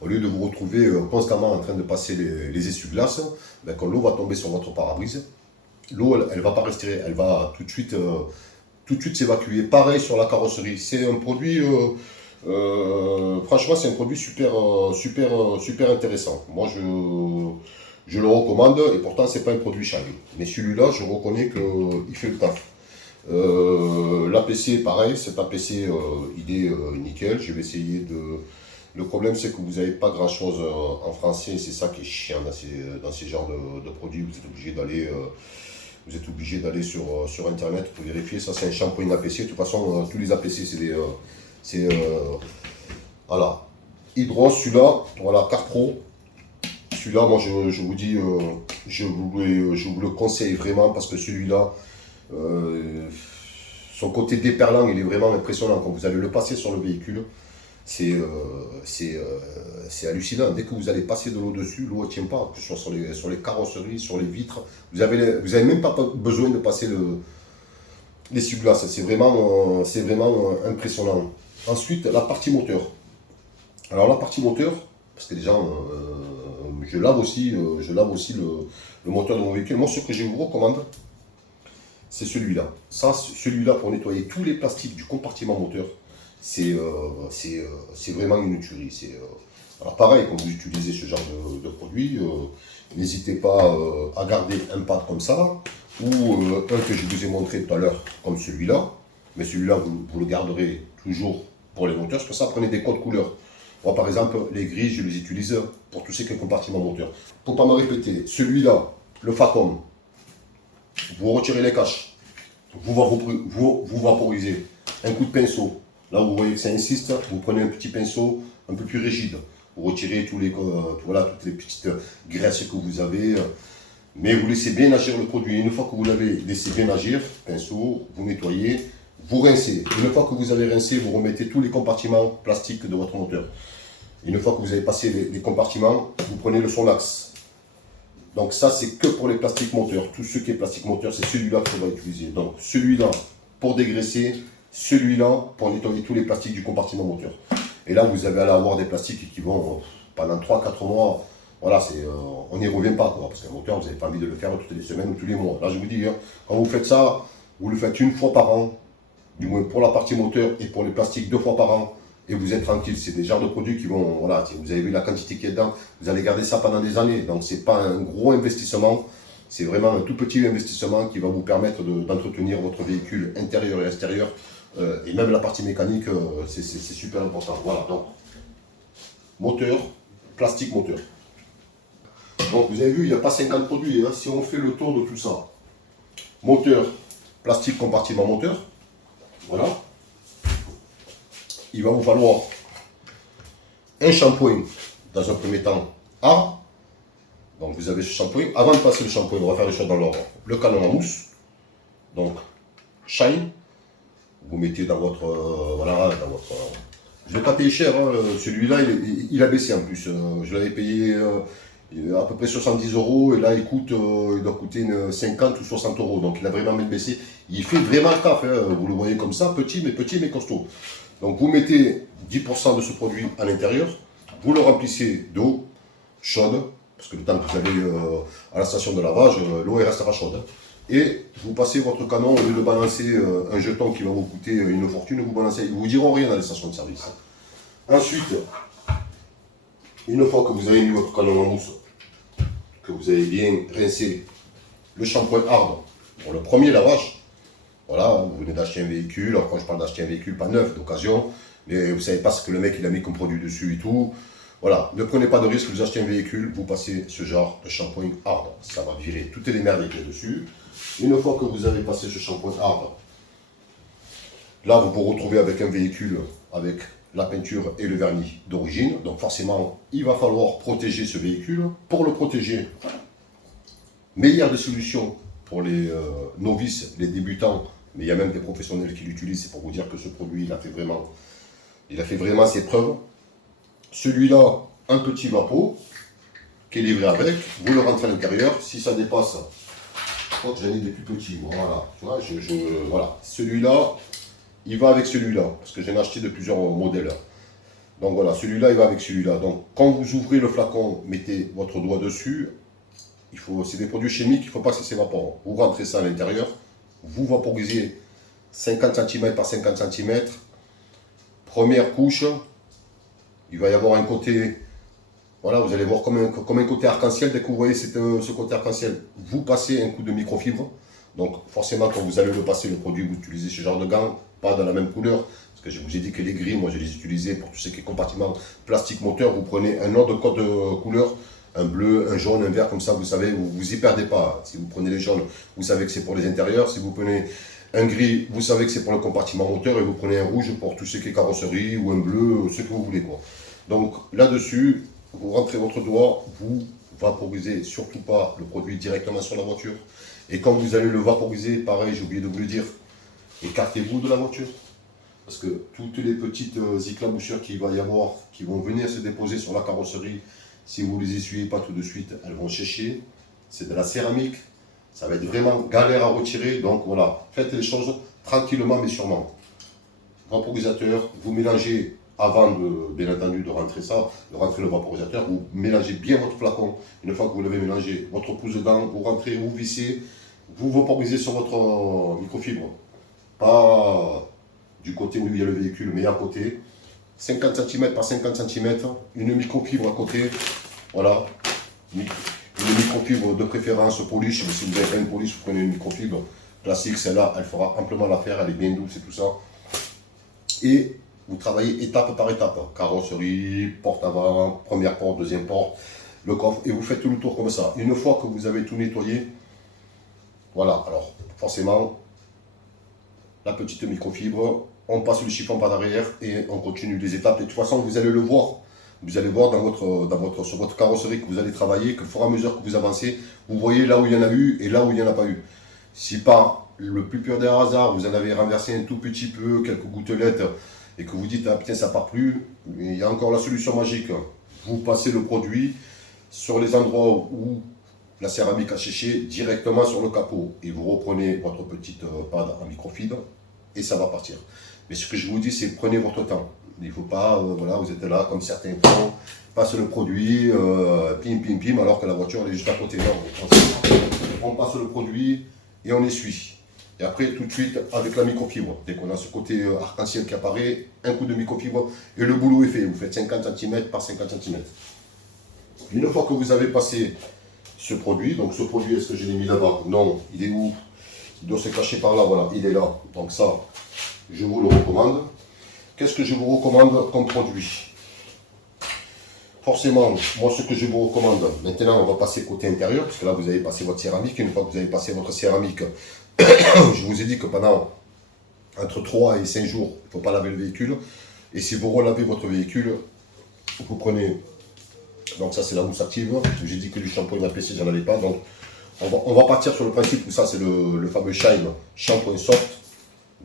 au lieu de vous retrouver constamment en train de passer les essuie-glaces, ben, quand l'eau va tomber sur votre pare-brise, l'eau, elle ne va pas rester, elle va tout de suite s'évacuer. Pareil sur la carrosserie. C'est un produit... franchement, c'est un produit super intéressant. Moi, je le recommande et pourtant, c'est pas un produit cher. Mais celui-là, je reconnais qu'il fait le taf. L'APC, pareil, cet APC, il est nickel. Je vais essayer de. Le problème, c'est que vous n'avez pas grand-chose en français. C'est ça qui est chiant dans ces genres de produits. Vous êtes obligé d'aller sur Internet pour vérifier. Ça, c'est un shampoing APC. De toute façon, tous les APC, c'est voilà, Hydros, celui-là, voilà, Carpro. Celui-là, moi, je vous dis, je vous le conseille vraiment parce que celui-là, son côté déperlant, il est vraiment impressionnant. Quand vous allez le passer sur le véhicule, c'est hallucinant. Dès que vous allez passer de l'eau dessus, l'eau ne tient pas, que ce soit sur les carrosseries, sur les vitres. Vous avez même pas besoin de passer l'essuie-glace. C'est vraiment impressionnant. Ensuite, la partie moteur. Alors la partie moteur, parce que les gens, je lave aussi le moteur de mon véhicule. Moi, ce que je vous recommande, c'est celui-là. Ça, celui-là, pour nettoyer tous les plastiques du compartiment moteur, c'est vraiment une tuerie. Alors pareil, quand vous utilisez ce genre de produit, n'hésitez pas à garder un pad comme ça, ou un que je vous ai montré tout à l'heure, comme celui-là. Mais celui-là, vous le garderez toujours pour les moteurs. C'est pour ça, prenez des codes couleurs. Moi, par exemple, les gris, je les utilise pour tous ces compartiments moteurs. Pour ne pas me répéter, celui-là, le Facom, vous retirez les caches, vous vaporisez. Un coup de pinceau. Là, vous voyez que ça insiste, vous prenez un petit pinceau un peu plus rigide. Vous retirez toutes les petites graisses que vous avez. Mais vous laissez bien agir le produit. Une fois que vous l'avez laissé bien agir, pinceau, vous nettoyez, vous rincez. Une fois que vous avez rincé, vous remettez tous les compartiments plastiques de votre moteur. Une fois que vous avez passé les compartiments, vous prenez le Sonax. Donc ça, c'est que pour les plastiques moteurs. Tout ce qui est plastique moteur, c'est celui-là qu'on va utiliser. Donc celui-là pour dégraisser, celui-là pour nettoyer tous les plastiques du compartiment moteur. Et là, vous allez avoir des plastiques qui vont pendant 3-4 mois. Voilà, on n'y revient pas, quoi, parce qu'un moteur, vous n'avez pas envie de le faire toutes les semaines ou tous les mois. Là, je vous dis, hein, quand vous faites ça, vous le faites une fois par an, du moins pour la partie moteur et pour les plastiques 2 fois par an, et vous êtes tranquille. C'est des genres de produits qui vont, voilà, si vous avez vu la quantité qu'il y a dedans, vous allez garder ça pendant des années. Donc, ce n'est pas un gros investissement, c'est vraiment un tout petit investissement qui va vous permettre d'entretenir votre véhicule intérieur et extérieur. Et même la partie mécanique, c'est super important. Voilà, donc, moteur, plastique moteur. Donc vous avez vu, il n'y a pas 50 produits. Hein. Si on fait le tour de tout ça, moteur, plastique, compartiment moteur, voilà. Il va vous falloir un shampoing, dans un premier temps, hard. Donc vous avez ce shampoing. Avant de passer le shampoing, on va faire les choses dans l'ordre. Le canon à mousse, donc shine. Vous mettez dans votre, je ne l'ai pas payé cher, hein. Celui-là il a baissé en plus. Je l'avais payé à peu près 70 € et là il doit coûter 50 ou 60 €. Donc il a vraiment bien baissé. Il fait vraiment le taf, hein. Vous le voyez comme ça, petit mais costaud. Donc vous mettez 10% de ce produit à l'intérieur, vous le remplissez d'eau chaude, parce que le temps que vous allez à la station de lavage, l'eau restera chaude. Et vous passez votre canon, au lieu de balancer un jeton qui va vous coûter une fortune, vous balancez, ils ne vous diront rien dans les stations de service. Ensuite, une fois que vous avez mis votre canon en mousse, que vous avez bien rincé le shampoing hard pour le premier lavage, voilà, vous venez d'acheter un véhicule, alors quand je parle d'acheter un véhicule, pas neuf, d'occasion, mais vous ne savez pas ce que le mec il a mis comme produit dessus et tout. Voilà, ne prenez pas de risque, vous achetez un véhicule, vous passez ce genre de shampoing hard. Ça va virer toutes les merdes qu'il y a dessus. Une fois que vous avez passé ce shampoing hard, là vous vous retrouvez avec un véhicule avec la peinture et le vernis d'origine. Donc forcément, il va falloir protéger ce véhicule. Pour le protéger, meilleure des solutions pour les novices, les débutants, mais il y a même des professionnels qui l'utilisent, c'est pour vous dire que ce produit, il a fait vraiment ses preuves. Celui-là, un petit vapeau qui est livré avec, vous le rentrez à l'intérieur. Si ça dépasse, je crois que j'en ai des plus petits, voilà, tu vois, voilà. Celui-là, il va avec celui-là, parce que j'en ai acheté de plusieurs modèles. Donc voilà, celui-là, il va avec celui-là. Donc quand vous ouvrez le flacon, mettez votre doigt dessus. C'est des produits chimiques, il ne faut pas que ça s'évapore. Vous rentrez ça à l'intérieur, vous vaporisez 50 cm par 50 cm. Première couche, il va y avoir un côté, voilà, vous allez voir comme un côté arc-en-ciel. Dès que vous voyez ce côté arc-en-ciel, vous passez un coup de microfibre. Donc forcément, quand vous allez le passer, le produit, vous utilisez ce genre de gants, pas dans la même couleur. Parce que je vous ai dit que les gris, moi je les utilisais pour tout ce qui est compartiment plastique moteur. Vous prenez un autre code de couleur, un bleu, un jaune, un vert, comme ça, vous savez, vous y perdez pas. Si vous prenez les jaunes, vous savez que c'est pour les intérieurs. Si vous prenez un gris, vous savez que c'est pour le compartiment moteur. Et vous prenez un rouge pour tout ce qui est carrosserie, ou un bleu, ce que vous voulez, quoi. Donc là-dessus, vous rentrez votre doigt, vous vaporisez surtout pas le produit directement sur la voiture. Et quand vous allez le vaporiser, pareil, j'ai oublié de vous le dire, écartez-vous de la voiture. Parce que toutes les petites éclaboussures qu'il va y avoir, qui vont venir se déposer sur la carrosserie, si vous ne les essuyez pas tout de suite, elles vont sécher. C'est de la céramique, ça va être vraiment galère à retirer. Donc voilà, faites les choses tranquillement mais sûrement. Vaporisateur, vous mélangez avant bien entendu de rentrer le vaporisateur, vous mélangez bien votre flacon. Une fois que vous l'avez mélangé, votre pouce dedans, vous rentrez, vous vissez, vous vaporisez sur votre microfibre, pas du côté où il y a le véhicule, mais à côté, 50 cm par 50 cm, une microfibre à côté, voilà, une microfibre de préférence polish, mais si vous n'avez pas une polish, vous prenez une microfibre classique, celle-là, elle fera amplement l'affaire, elle est bien douce et tout ça. Et vous travaillez étape par étape, carrosserie, porte avant, première porte, deuxième porte, le coffre, et vous faites tout le tour comme ça. Une fois que vous avez tout nettoyé, voilà, alors forcément, la petite microfibre, on passe le chiffon par derrière et on continue les étapes. Et de toute façon, vous allez le voir. Vous allez voir sur votre carrosserie que vous allez travailler, que au fur et à mesure que vous avancez, vous voyez là où il y en a eu et là où il n'y en a pas eu. Si par le plus pur des hasards, vous en avez renversé un tout petit peu, quelques gouttelettes, et que vous dites, ah putain, ça part plus, il y a encore la solution magique. Vous passez le produit sur les endroits où la céramique a séché, directement sur le capot. Et vous reprenez votre petite pâte en microfibre, et ça va partir. Mais ce que je vous dis, c'est prenez votre temps. Il ne faut pas, voilà, vous êtes là, comme certains font, passe le produit, pim, pim, pim, alors que la voiture elle est juste à côté. Non, on passe le produit et on essuie. Et après, tout de suite, avec la microfibre, dès qu'on a ce côté arc-en-ciel qui apparaît, un coup de microfibre, et le boulot est fait. Vous faites 50 cm par 50 cm. Une fois que vous avez passé ce produit, donc ce produit, est-ce que je l'ai mis là-bas? Non, il est où? Il doit se cacher par là, voilà, il est là. Donc ça, je vous le recommande. Qu'est-ce que je vous recommande comme produit? Forcément, moi ce que je vous recommande, maintenant on va passer côté intérieur, parce que là vous avez passé votre céramique. Une fois que vous avez passé votre céramique, je vous ai dit que pendant entre 3 et 5 jours, il ne faut pas laver le véhicule. Et si vous relavez votre véhicule, vous prenez, donc ça c'est la mousse active, j'ai dit que du shampoing APC, j'en avais pas, donc on va partir sur le principe où ça c'est le fameux Shine shampoing soft.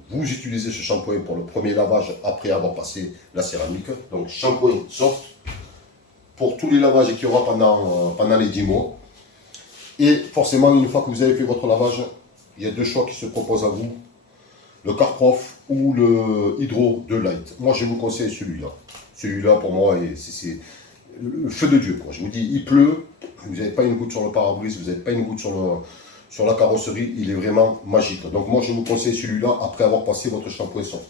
Vous utilisez ce shampoing pour le premier lavage après avoir passé la céramique. Donc shampoing soft pour tous les lavages qu'il y aura pendant les 10 mois. Et forcément, une fois que vous avez fait votre lavage, il y a deux choix qui se proposent à vous. Le Carprof ou le Hydro de Light. Moi, je vous conseille celui-là. Celui-là, pour moi, c'est le feu de Dieu, quoi. Je vous dis, il pleut, vous n'avez pas une goutte sur le pare-brise, vous n'avez pas une goutte sur la carrosserie, il est vraiment magique. Donc moi, je vous conseille celui-là après avoir passé votre shampoing soft.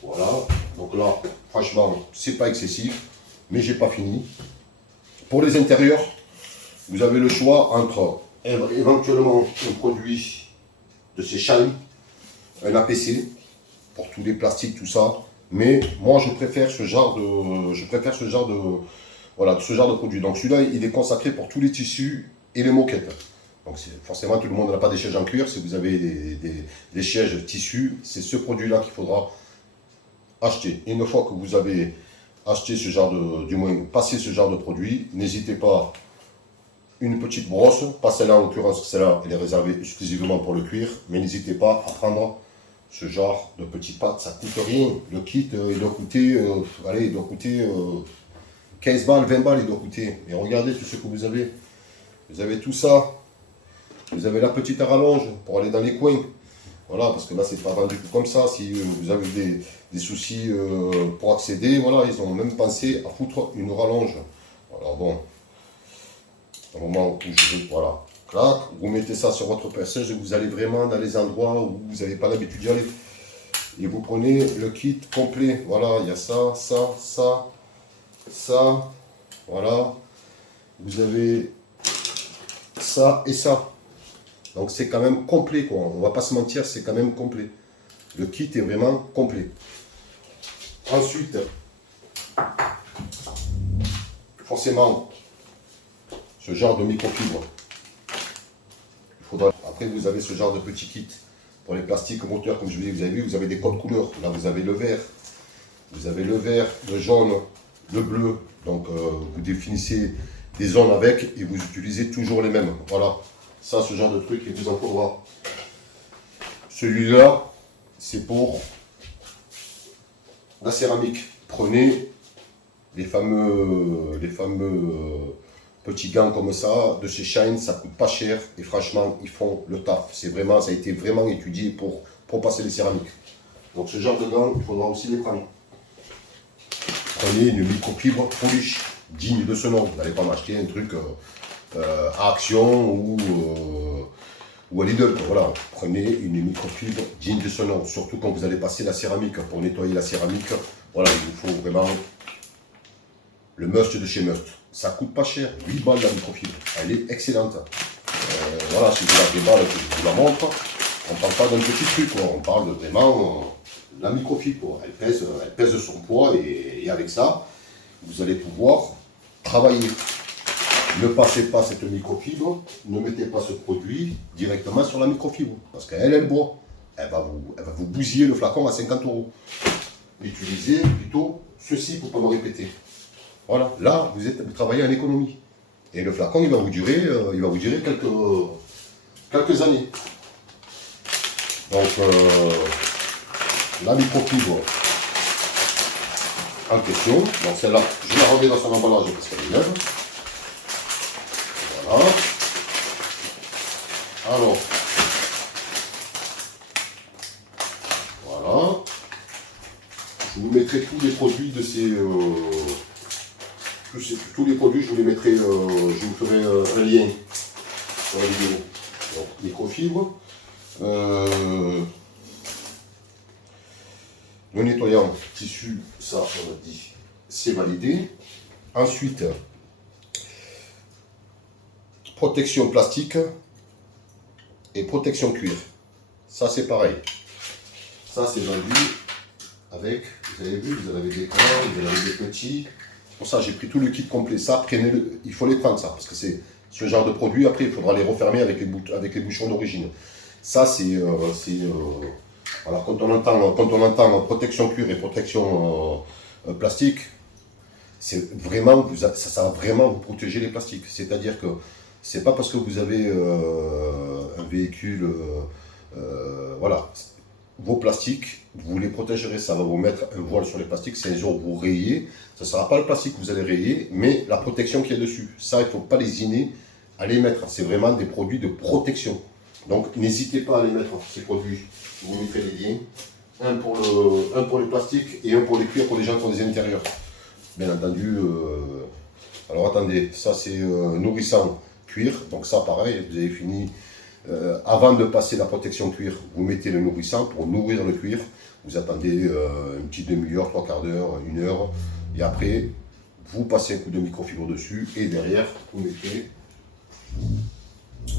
Voilà, donc là, franchement, c'est pas excessif, mais j'ai pas fini. Pour les intérieurs, vous avez le choix entre éventuellement un produit de ces Shine, un APC, pour tous les plastiques, tout ça. Mais moi, je préfère ce genre de voilà, ce genre de produit. Donc celui-là, il est consacré pour tous les tissus et les moquettes. Donc forcément, tout le monde n'a pas des sièges en cuir. Si vous avez des sièges tissus, c'est ce produit-là qu'il faudra acheter. Et une fois que vous avez acheté ce genre du moins passé ce genre de produit, n'hésitez pas, une petite brosse, pas celle-là en l'occurrence, celle-là elle est réservée exclusivement pour le cuir, mais n'hésitez pas à prendre ce genre de petites pâtes, ça coûte rien. Le kit, il doit coûter, allez, il doit coûter 15 balles, 20 balles, il doit coûter. Et regardez tout ce que vous avez. Vous avez tout ça. Vous avez la petite rallonge pour aller dans les coins. Voilà, parce que là, c'est pas vendu comme ça. Si vous avez des soucis pour accéder, voilà, ils ont même pensé à foutre une rallonge. Alors bon, au moment où je veux, voilà, clac, vous mettez ça sur votre perceuse et vous allez vraiment dans les endroits où vous n'avez pas l'habitude d'y aller. Et vous prenez le kit complet. Voilà, il y a ça, ça, ça, ça. Voilà. Vous avez ça et ça. Donc c'est quand même complet, quoi. On va pas se mentir, c'est quand même complet. Le kit est vraiment complet. Ensuite, forcément, ce genre de microfibre. Il faudra. Après, vous avez ce genre de petit kit pour les plastiques moteurs, comme je vous dis, vous avez vu, vous avez des codes couleurs. Là, vous avez le vert, vous avez le vert, le jaune, le bleu. Donc, vous définissez des zones avec et vous utilisez toujours les mêmes. Voilà. Ça, ce genre de truc, il vous en faudra. Celui-là, c'est pour la céramique. Prenez les fameux petits gants comme ça, de chez Shine, ça coûte pas cher et franchement, ils font le taf. C'est vraiment, ça a été vraiment étudié pour passer les céramiques. Donc ce genre de gants, il faudra aussi les prendre. Prenez une microfibre polish, digne de ce nom. Vous n'allez pas m'acheter un truc à Action ou à Lidl, quoi. Voilà, prenez une microfibre digne de son nom, surtout quand vous allez passer la céramique. Pour nettoyer la céramique, voilà, il vous faut vraiment le Must de chez Must. Ça coûte pas cher, 8 balles la microfibre, elle est excellente. Voilà, si vous avez des balles que je vous la montre, on ne parle pas d'un petit truc, quoi. On parle vraiment de la microfibre, quoi. Elle pèse son poids et avec ça, vous allez pouvoir travailler. Ne passez pas cette microfibre, ne mettez pas ce produit directement sur la microfibre, parce qu'elle boit. Elle va vous bousiller le flacon à 50 €. Utilisez plutôt ceci pour ne pas me répéter. Voilà, là, vous travaillez en économie. Et le flacon, il va vous durer quelques années. Donc, la microfibre en question, donc celle-là, je la remets dans son emballage parce qu'elle est neuve. Voilà. Alors, voilà. Je vous mettrai tous les produits de ces... tous les produits, je vous les mettrai, je vous ferai un lien sur la vidéo. Donc, microfibre. Le nettoyant tissu, ça, on a dit, c'est validé. Ensuite, protection plastique et protection cuir. Ça, c'est pareil. Ça, c'est vendu avec, vous avez vu, vous en avez des grands, vous en avez des petits. C'est pour ça que j'ai pris tout le kit complet. Ça, prenez-le, il faut les prendre, ça, parce que c'est ce genre de produit. Après, il faudra les refermer avec les bouchons d'origine. Ça, c'est voilà, quand on entend protection cuir et protection plastique, c'est vraiment, ça va vraiment vous protéger les plastiques. C'est-à-dire que c'est pas parce que vous avez un véhicule, voilà, vos plastiques, vous les protégerez. Ça va vous mettre un voile sur les plastiques. Si un jour vous rayez, ce ne sera pas le plastique que vous allez rayer, mais la protection qui est dessus. Ça, il ne faut pas lésiner à les mettre. C'est vraiment des produits de protection. Donc, n'hésitez pas à les mettre, ces produits. Je vous mettrai les liens. Un pour les plastiques et un pour les cuirs pour les gens qui ont des intérieurs. Bien entendu, alors attendez, ça c'est nourrissant cuir. Donc ça, pareil, vous avez fini. Avant de passer la protection cuir, vous mettez le nourrissant pour nourrir le cuir. Vous attendez une petite demi-heure, 3/4 d'heure, 1 heure. Et après, vous passez un coup de microfibre dessus. Et derrière, vous mettez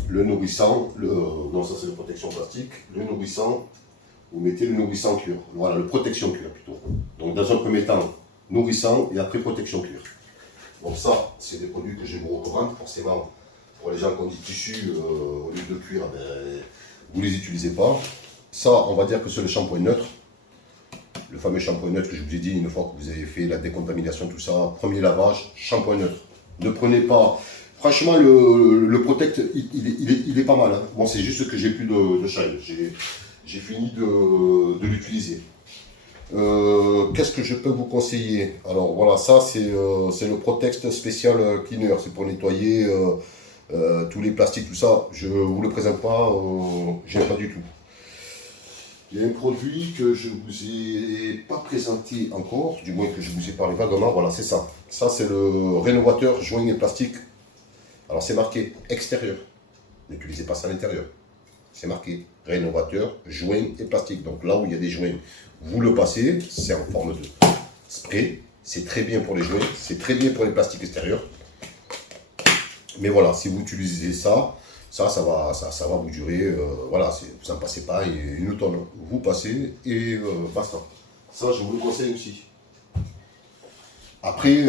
le nourrissant. Non, ça c'est la protection plastique. Le nourrissant, vous mettez le nourrissant cuir. Voilà, le protection cuir plutôt. Donc dans un premier temps, nourrissant et après protection cuir. Donc ça, c'est des produits que je vous recommande forcément. Pour les gens qui ont du tissu au lieu de cuir, ben, vous ne les utilisez pas. Ça, on va dire que c'est le shampoing neutre. Le fameux shampoing neutre que je vous ai dit une fois que vous avez fait la décontamination, tout ça. Premier lavage, shampoing neutre. Ne prenez pas... Franchement, le Protect, il est pas mal. Hein. Bon, c'est juste que j'ai plus de shine. J'ai fini de l'utiliser. Qu'est-ce que je peux vous conseiller? Alors voilà, ça c'est le Protect Special Cleaner. C'est pour nettoyer... tous les plastiques, tout ça, je ne vous le présente pas, j'aime pas du tout. Il y a un produit que je ne vous ai pas présenté encore, du moins que je vous ai parlé vaguement, voilà, c'est ça. Ça, c'est le rénovateur joint et plastique. Alors, c'est marqué extérieur. N'utilisez pas ça à l'intérieur. C'est marqué rénovateur, joint et plastique. Donc là où il y a des joints, vous le passez, c'est en forme de spray. C'est très bien pour les joints, c'est très bien pour les plastiques extérieurs. Mais voilà, si vous utilisez ça va vous durer, voilà, vous n'en passez pas une tonne. Vous passez et basta. Ça, je vous le conseille aussi. Après,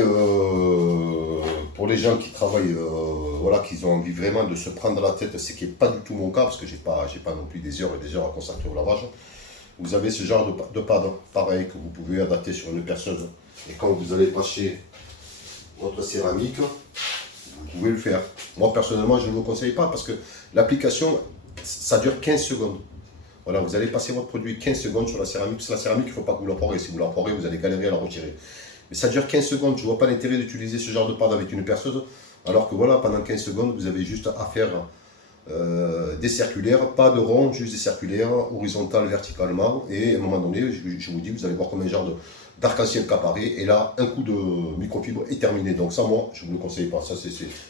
pour les gens qui travaillent, voilà, qui ont envie vraiment de se prendre la tête, ce qui n'est pas du tout mon cas, parce que j'ai pas non plus des heures et des heures à consacrer au lavage, vous avez ce genre de pad, pareil, que vous pouvez adapter sur une perceuse. Et quand vous allez passer votre céramique, vous pouvez le faire. Moi, personnellement, je ne vous conseille pas parce que l'application, ça dure 15 secondes. Voilà, vous allez passer votre produit 15 secondes sur la céramique. Sur la céramique, il ne faut pas que vous l'emporez. Si vous l'emporez, vous allez galérer à la retirer. Mais ça dure 15 secondes. Je ne vois pas l'intérêt d'utiliser ce genre de pad avec une perceuse. Alors que voilà, pendant 15 secondes, vous avez juste à faire des circulaires, pas de rond, juste des circulaires, horizontales, verticalement. Et à un moment donné, je vous dis, vous allez voir comme un genre d'arc-en-ciel qui apparaît. Et là, un coup de microfibre est terminé. Donc ça, moi, je ne vous le conseille pas. Ça,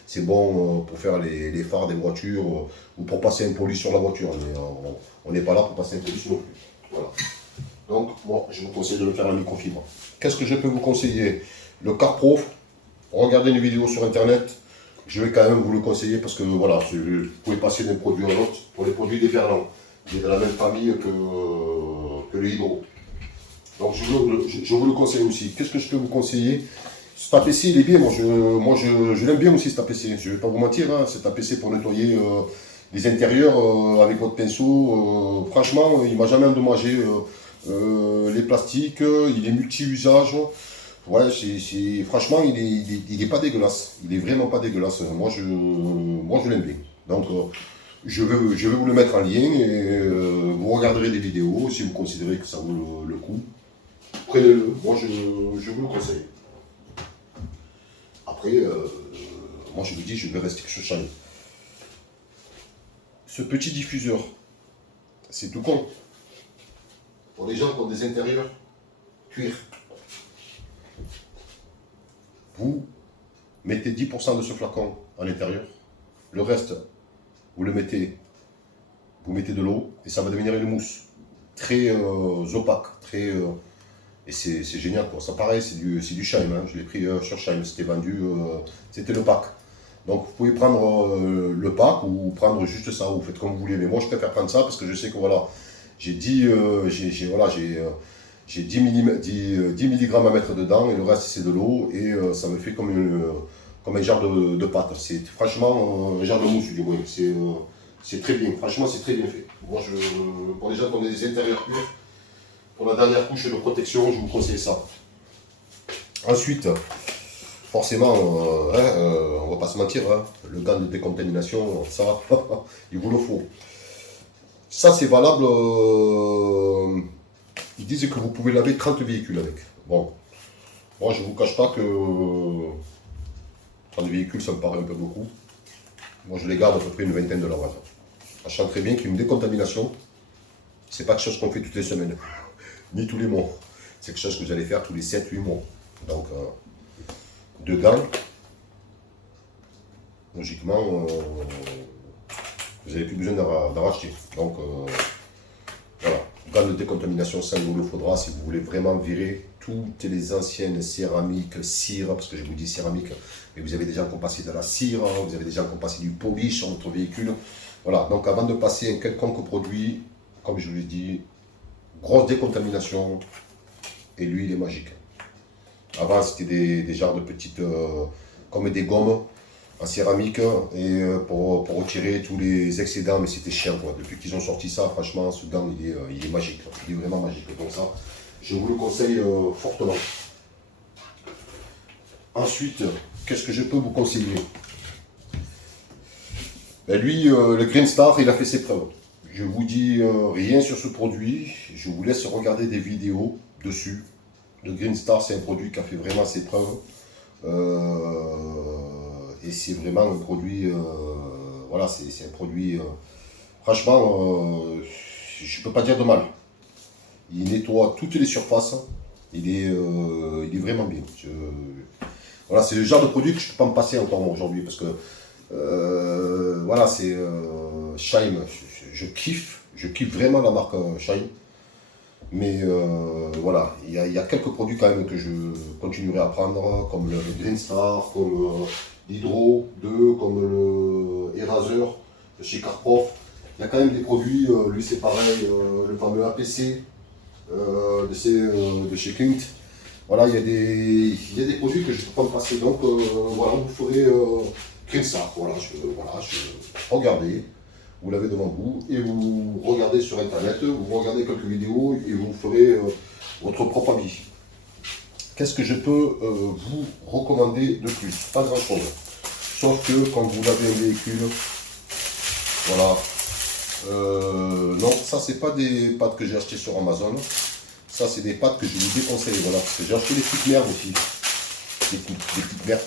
c'est bon pour faire les phares des voitures ou pour passer un poli sur la voiture. Mais on n'est pas là pour passer un poli sur non plus. Voilà. Donc, moi, je vous conseille de le faire en microfibre. Qu'est-ce que je peux vous conseiller? Le CarPro, regardez une vidéo sur Internet. Je vais quand même vous le conseiller parce que voilà, vous pouvez passer d'un produit à l'autre. Pour les produits déferlants, il est de la même famille que le Hydro. Donc je vous le conseille aussi. Qu'est-ce que je peux vous conseiller? Cet APC, il est bien. Moi, je l'aime bien aussi, cet APC. Je ne vais pas vous mentir, hein, cet APC pour nettoyer les intérieurs avec votre pinceau. Franchement, il ne m'a jamais endommagé les plastiques. Il est multi-usage. Ouais, franchement, il est pas dégueulasse. Il est vraiment pas dégueulasse. Moi, je l'aime bien. Donc, je vais vous le mettre en lien et vous regarderez des vidéos si vous considérez que ça vaut le coup. Prenez-le. Moi, je vous le conseille. Après, moi, je vous dis, je vais rester sur Shine. Ce petit diffuseur, c'est tout con. Pour les gens qui ont des intérieurs cuir. Vous mettez 10% de ce flacon à l'intérieur. Le reste, vous mettez de l'eau et ça va devenir une mousse très opaque, et c'est génial quoi. Ça pareil, c'est du Shine, hein. Je l'ai pris sur Shine, c'était vendu, c'était le pack. Donc vous pouvez prendre le pack ou prendre juste ça, vous faites comme vous voulez. Mais moi je préfère prendre ça parce que je sais que voilà, j'ai 10 mg à mettre dedans et le reste c'est de l'eau et ça me fait comme un genre de pâte. C'est franchement un genre de mousse du moins. C'est très bien, franchement c'est très bien fait. Moi pour les gens qui ont des intérieurs purs, pour la dernière couche de protection, je vous conseille ça. Ensuite, forcément, on va pas se mentir, hein, le gant de décontamination, ça, il vous le faut. Ça c'est valable, ils disent que vous pouvez laver 30 véhicules avec. Bon, moi je ne vous cache pas que 30 véhicules ça me paraît un peu beaucoup. Moi je les garde à peu près une vingtaine de lavages. Sachant très bien qu'une décontamination, c'est pas quelque chose qu'on fait toutes les semaines, ni tous les mois. C'est quelque chose que vous allez faire tous les 7-8 mois. Donc, deux gants, logiquement, vous n'avez plus besoin d'en racheter. Donc, voilà, gants de décontamination, ça il vous le faudra si vous voulez vraiment virer toutes les anciennes céramiques, cire, parce que je vous dis céramique, mais vous avez déjà passé de la cire, vous avez déjà passé du polish sur votre véhicule. Voilà, donc avant de passer un quelconque produit, comme je vous l'ai dit, grosse décontamination, et l'huile est magique. Avant, c'était des genres de petites, comme des gommes en céramique, et pour retirer tous les excédents, mais c'était chiant quoi. Depuis qu'ils ont sorti ça, franchement, ce gant, il est magique, il est vraiment magique. Donc ça, je vous le conseille fortement. Ensuite, qu'est-ce que je peux vous conseiller? Ben lui, le Green Star, il a fait ses preuves. Je vous dis rien sur ce produit, je vous laisse regarder des vidéos dessus. Le Green Star, c'est un produit qui a fait vraiment ses preuves. Et c'est vraiment un produit, voilà, c'est un produit, franchement, je ne peux pas dire de mal. Il nettoie toutes les surfaces, il est vraiment bien. Voilà, c'est le genre de produit que je ne peux pas me passer encore moi aujourd'hui parce que voilà, c'est Shine, je kiffe vraiment la marque Shine. Mais voilà, il y a quelques produits quand même que je continuerai à prendre, comme le Green Star, comme l'Hydro 2, comme le Eraser de chez CarProf. Il y a quand même des produits, lui c'est pareil, le fameux APC de chez Clint. Voilà, il y a des produits que je ne peux pas me passer. Donc voilà, vous ferez Green Star. Voilà, regardez. Vous l'avez devant vous et vous regardez sur internet, vous regardez quelques vidéos et vous ferez votre propre avis. Qu'est-ce que je peux vous recommander de plus? Pas grand chose. Sauf que quand vous lavez un véhicule, voilà. Non, ça c'est pas des pâtes que j'ai achetées sur Amazon. Ça c'est des pâtes que je vous déconseille. Voilà, parce que j'ai acheté des petites merdes aussi. Des petites merdes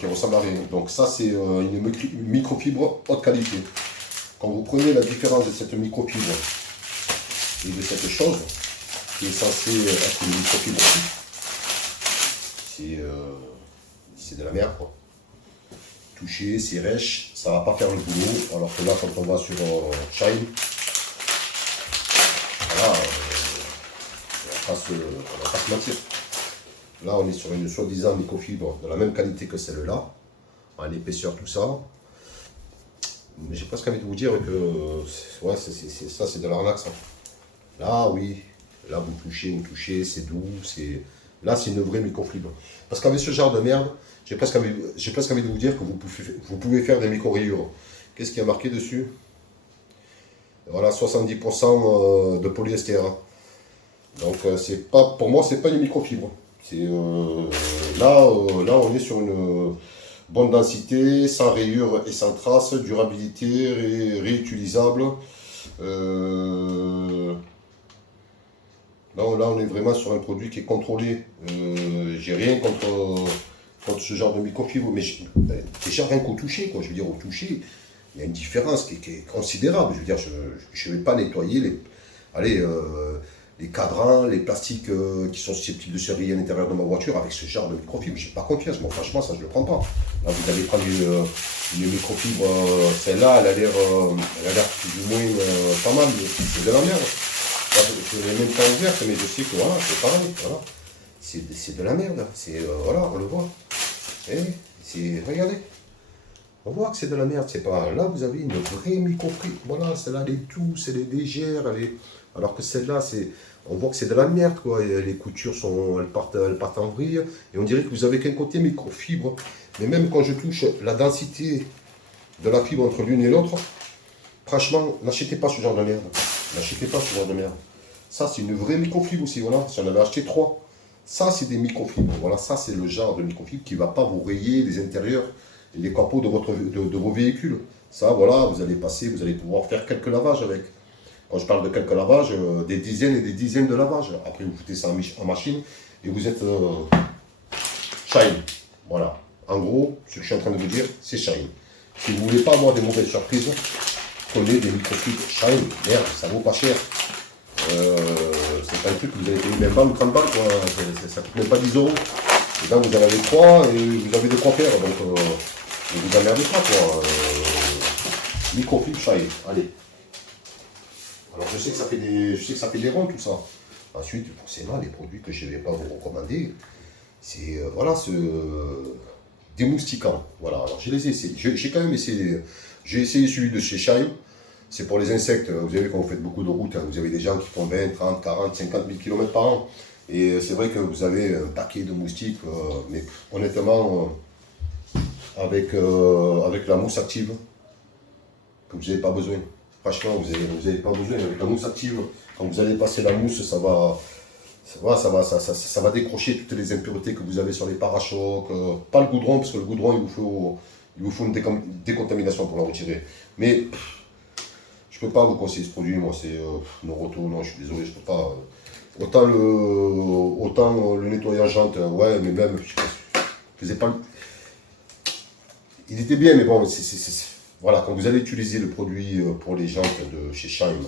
qui ressemblent à rien. Donc ça c'est une microfibre haute qualité. quand vous prenez la différence de cette microfibre et de cette chose, qui est censée être une microfibre aussi, c'est de la merde, quoi. Toucher, c'est rêche, ça va pas faire le boulot, alors que là, quand on va sur Shine, voilà, on va pas se mentir. Là, on est sur une soi-disant microfibre de la même qualité que celle-là, en épaisseur, tout ça. Mais j'ai presque envie de vous dire que ouais, ça, c'est de l'arnaque, ça. Là, oui, là, vous touchez, c'est doux, là, c'est une vraie microfibre. Parce qu'avec ce genre de merde, j'ai presque envie de vous dire que vous pouvez faire des micro-rayures. Qu'est-ce qu'il y a marqué dessus? Voilà, 70% de polyester. Donc, pour moi, c'est pas une microfibre. Là, on est sur une bonne densité, sans rayures et sans traces, durabilité, réutilisable. Là, on est vraiment sur un produit qui est contrôlé. J'ai rien contre ce genre de microfibre, mais déjà rien qu'au toucher, quoi. Je veux dire, au toucher, il y a une différence qui est considérable. Je veux dire, je ne vais pas nettoyer les cadrans, les plastiques qui sont susceptibles de se rayer à l'intérieur de ma voiture avec ce genre de microfibre. J'ai pas confiance, moi, franchement, ça, je ne le prends pas. Là, vous allez prendre une microfibre, celle-là, elle a l'air plus ou moins pas mal, mais c'est de la merde. Je ne l'ai même pas ouverte, mais je sais que voilà, c'est pareil. Voilà. C'est de la merde. Voilà, on le voit. Regardez. On voit que c'est de la merde. C'est pas. Là, vous avez une vraie microfibre. Voilà, celle-là, elle est douce, elle est légère. Alors que celle-là, on voit que c'est de la merde, quoi. Et les coutures elles partent en vrille. Et on dirait que vous avez qu'un côté microfibre. Mais même quand je touche la densité de la fibre entre l'une et l'autre, franchement, n'achetez pas ce genre de merde. N'achetez pas ce genre de merde. Ça, c'est une vraie microfibre aussi, voilà. Si on avait acheté 3, ça, c'est des microfibres. Voilà, ça, c'est le genre de microfibre qui ne va pas vous rayer les intérieurs et les capots de vos véhicules. Ça, voilà, vous allez pouvoir faire quelques lavages avec. Quand je parle de quelques lavages, des dizaines et des dizaines de lavages. Après, vous foutez ça en machine et vous êtes shine. Voilà. En gros, ce que je suis en train de vous dire, c'est shine. Si vous ne voulez pas avoir des mauvaises surprises, prenez des microfibres shine. Merde, ça vaut pas cher. C'est pas un truc que vous avez payé même pas 30 balles, quoi. Ça coûte même pas 10 euros. Et là, vous en avez 3 et vous avez de quoi faire. Donc, ne vous emmerdez pas, quoi. Microfibre shine. Allez. Alors, je sais que ça fait des ronds, tout ça. Ensuite, forcément, les produits que je ne vais pas vous recommander, c'est, ce démoustiquant. Voilà, alors je les ai essayés. J'ai quand même essayé. J'ai essayé celui de chez Shine. C'est pour les insectes. Vous avez vu, quand vous faites beaucoup de routes, vous avez des gens qui font 20, 30, 40, 50 000 km par an. Et c'est vrai que vous avez un paquet de moustiques. Mais honnêtement, avec la mousse active, que vous n'avez pas besoin. Franchement, vous n'avez pas besoin. Avec la mousse active, quand vous allez passer la mousse, ça va décrocher toutes les impuretés que vous avez sur les parachocs. Pas le goudron, parce que le goudron, il vous faut une décontamination pour la retirer. Mais je ne peux pas vous conseiller ce produit, moi, c'est Noroto, non, je suis désolé, je ne peux pas. Autant le nettoyant jante, ouais, mais même, je faisais pas. Il était bien, mais bon, voilà, quand vous allez utiliser le produit pour les jantes de chez Shine,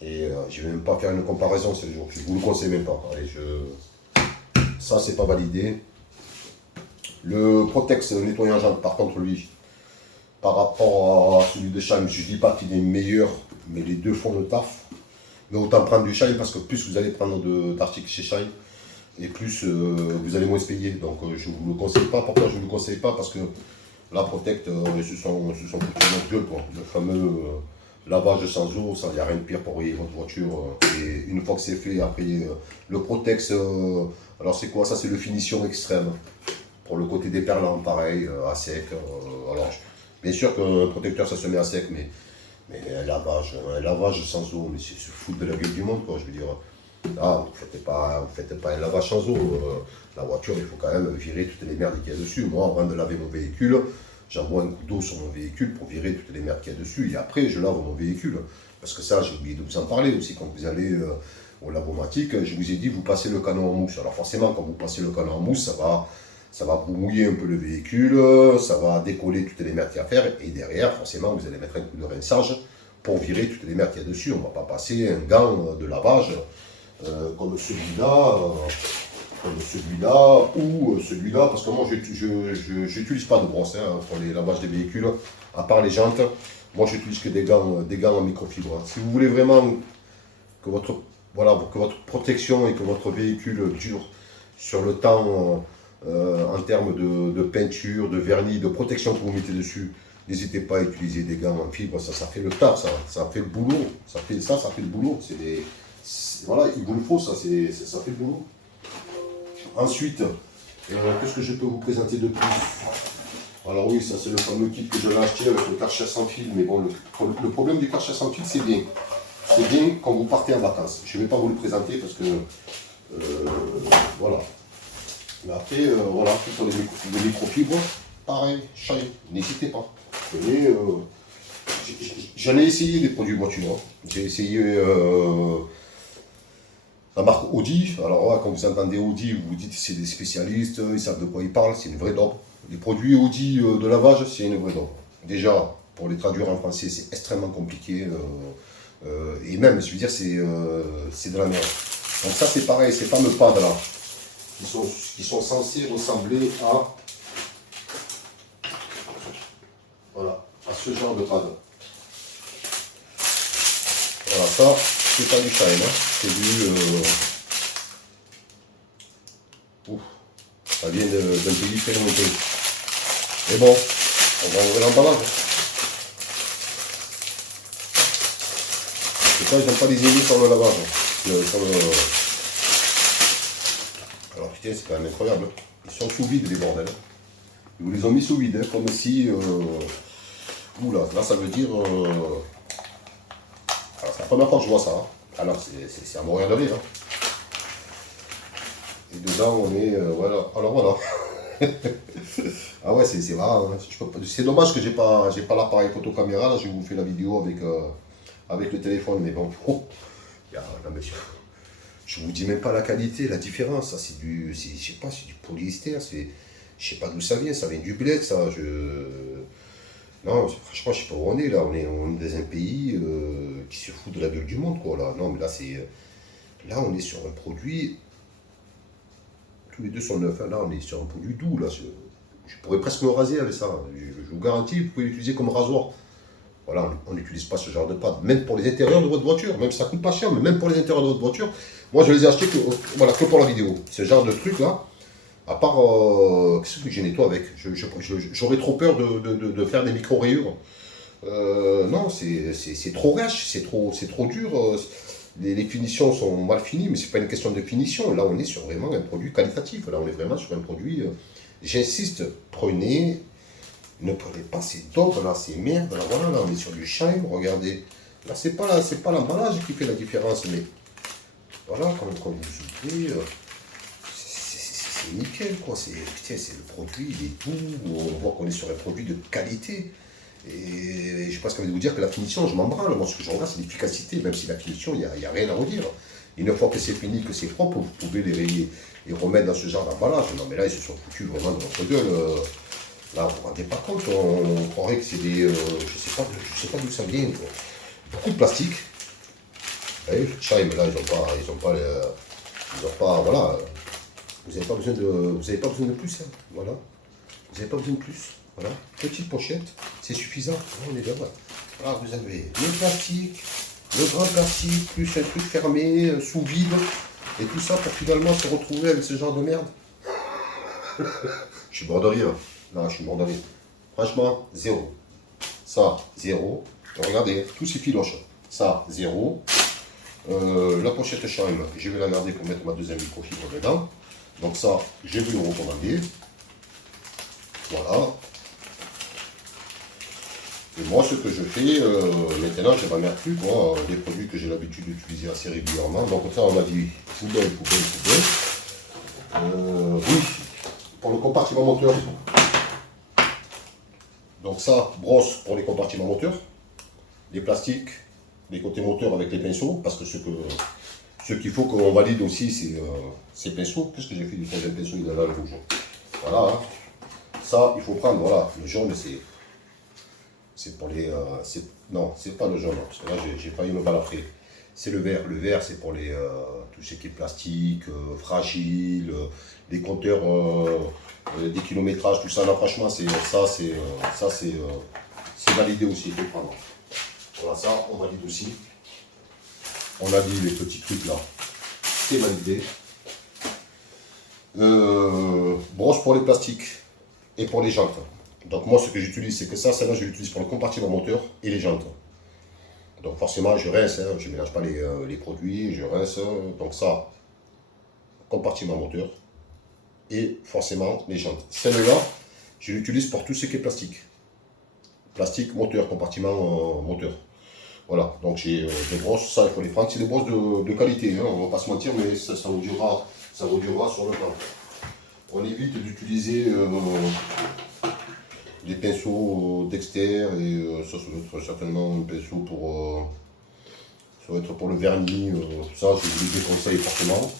et je ne vais même pas faire une comparaison, je ne vous le conseille même pas. Allez, ça, c'est pas validé. Le Protex nettoyant jante, par contre, lui, par rapport à celui de Shine, je ne dis pas qu'il est meilleur, mais les deux font le taf. Mais autant prendre du Shine, parce que plus vous allez prendre d'articles chez Shine, et plus vous allez moins se payer. Donc je ne vous le conseille pas. Pourquoi je ne vous le conseille pas? Parce que la Protect, ils se sont foutus de notre gueule, quoi. Le fameux lavage sans eau, ça, il n'y a rien de pire pour rayer votre voiture. Et une fois que c'est fait, après, le Protex, alors c'est quoi ça? C'est le finition extrême. Pour le côté des perlants, pareil, à sec. Alors, bien sûr qu'un protecteur, ça se met à sec, mais un lavage sans eau, mais c'est se foutre de la gueule du monde, quoi. Je veux dire, là, vous faites pas un lavage sans eau. La voiture, il faut quand même virer toutes les merdes qu'il y a dessus. Moi, avant de laver mon véhicule, j'envoie un coup d'eau sur mon véhicule pour virer toutes les merdes qu'il y a dessus. Et après, je lave mon véhicule. Parce que ça, j'ai oublié de vous en parler aussi. Quand vous allez au lavomatique, je vous ai dit, vous passez le canon en mousse. Alors forcément, quand vous passez le canon en mousse, ça va vous mouiller un peu le véhicule, ça va décoller toutes les merdes qu'il y a à faire. Et derrière, forcément, vous allez mettre un coup de rinçage pour virer toutes les merdes qu'il y a dessus. On ne va pas passer un gant de lavage comme celui-là, ou celui-là, parce que moi je n'utilise pas de brosse hein, pour les lavages des véhicules, à part les jantes. Moi j'utilise que des gants en microfibre. Si vous voulez vraiment que votre protection et que votre véhicule dure sur le temps en termes de peinture, de vernis, de protection que vous mettez dessus, n'hésitez pas à utiliser des gants en fibre, ça fait le taf, ça fait le boulot, ça fait le boulot. Voilà, il vous le faut, ça fait le boulot. Ensuite, qu'est-ce que je peux vous présenter de plus? Alors oui, ça c'est le fameux kit que je l'ai acheté avec le cache-chasse sans fil, mais bon, le problème du cache-chasse sans fil, c'est bien. C'est bien quand vous partez en vacances. Je ne vais pas vous le présenter parce que, voilà. Mais après, voilà, pour les microfibres, pareil, Shine, n'hésitez pas. J'en ai essayé des produits voiture. J'ai essayé la marque Audi. Alors là, quand vous entendez Audi, vous vous dites que c'est des spécialistes, ils savent de quoi ils parlent, c'est une vraie daube. Les produits Audi de lavage, c'est une vraie daube. Déjà, pour les traduire en français, c'est extrêmement compliqué. Et même, je veux dire, c'est de la merde. Donc ça, c'est pareil, ces fameux pads là, qui sont censés ressembler à ce genre de pad. Voilà, ça, c'est pas du Shine, hein. C'est du... ça vient d'un pays très lointain. Mais bon, on va ouvrir l'emballage. Et ça, ils n'ont pas les aimés sur le lavage. Alors putain, c'est quand même incroyable. Ils sont sous vide, les bordels. Ils vous les ont mis sous vide, hein, comme si... Oula, là, ça veut dire... Alors, c'est la première fois que je vois ça. Hein. Alors, c'est à mourir de rire. Hein. Et dedans, on est... voilà. Alors, voilà. Ah ouais, c'est marrant. Hein. C'est dommage que j'ai pas l'appareil photo caméra. Là, je vous fais la vidéo avec le téléphone. Mais bon, non, mais je vous dis même pas la qualité, la différence. Ça, c'est du... Je sais pas, c'est du polyester. Je sais pas d'où ça vient. Ça vient du bled, ça. Non, franchement, je sais pas où on est là. On est dans un pays qui se fout de la gueule du monde, quoi. Là, non, mais là, là, on est sur un produit. Tous les deux sont neufs. Là, on est sur un produit doux. Là, je pourrais presque me raser avec ça. Je vous garantis, vous pouvez l'utiliser comme rasoir. Voilà, on n'utilise pas ce genre de pâte. Même pour les intérieurs de votre voiture. Même si ça coûte pas cher, mais même pour les intérieurs de votre voiture. Moi, je les ai achetés que pour la vidéo. Ce genre de truc là. À part, qu'est-ce que je nettoie avec? J'aurais trop peur de faire des micro-rayures. Non, c'est trop rêche, c'est trop dur. Les finitions sont mal finies, mais c'est pas une question de finition. Là, on est sur vraiment un produit qualitatif. Là, on est vraiment sur un produit... J'insiste, ne prenez pas ces daubes, là, ces merdes. Là, voilà, là, on est sur du Shine, regardez. Là, c'est pas l'emballage qui fait la différence, mais... Voilà, quand vous ouvrez... c'est nickel, quoi. Putain, c'est le produit, il est doux, on voit qu'on est sur un produit de qualité. Et je pense qu'à vous dire que la finition, je m'en branle. Moi, ce que je regarde, c'est l'efficacité, même si la finition, il n'y a rien à redire. Une fois que c'est fini, que c'est propre, vous pouvez les remettre dans ce genre d'emballage. Non, mais là, ils se sont foutus vraiment de votre gueule. Là, vous ne vous rendez pas compte, on croirait que c'est des... je sais pas d'où ça vient, quoi. Beaucoup de plastique. Vous voyez, Shine, là, ils ont pas, voilà. Vous n'avez pas besoin de plus, hein. Voilà. Vous n'avez pas besoin de plus. Voilà. Petite pochette, c'est suffisant. On est bien. Voilà, vous avez le plastique, le grand plastique, plus un truc fermé, sous vide, et tout ça pour finalement se retrouver avec ce genre de merde. Je suis mort de rire. Non, je suis mort de rire. Franchement, zéro. Ça, zéro. Regardez, tous ces filoches. Ça, zéro. La pochette Shine, je vais la garder pour mettre ma deuxième microfibre dedans. Donc ça, je vais le recommander. Voilà. Et moi, ce que je fais, maintenant, je ne m'emmerde plus, quoi, des produits que j'ai l'habitude d'utiliser assez régulièrement. Donc ça, on a dit poubelle. Oui, pour le compartiment moteur. Donc ça, brosse pour les compartiments moteurs. Les plastiques, les côtés moteurs avec les pinceaux, parce que ce qu'il faut qu'on valide aussi, c'est ces pinceaux. Qu'est-ce que j'ai fait du troisième pinceau? Il est là, le rouge. Voilà. Ça, il faut prendre, voilà. Le jaune, C'est pour les... non, c'est pas le jaune, parce que là j'ai failli me balafrer. C'est le vert. Le vert, c'est pour les, tout ce qui est plastique, fragile, les compteurs, des kilométrages, tout ça. Là, franchement, c'est validé aussi. Il faut prendre. Voilà, ça, on valide aussi. On a dit les petits trucs là, c'est validé. Brosse pour les plastiques et pour les jantes. Donc moi, ce que j'utilise, c'est que ça, celle-là, je l'utilise pour le compartiment moteur et les jantes. Donc forcément, je rince, hein, je ne mélange pas les produits, je rince. Donc ça, compartiment moteur et forcément les jantes. Celle-là, je l'utilise pour tout ce qui est plastique. Plastique, moteur, compartiment moteur. Voilà, donc j'ai des brosses, ça il faut les prendre. C'est des brosses de qualité, hein, on ne va pas se mentir, mais ça vous durera sur le temps. On évite d'utiliser des pinceaux Dexter et ça va être certainement un pinceau pour, ça va être pour le vernis, ça je vous le déconseille fortement.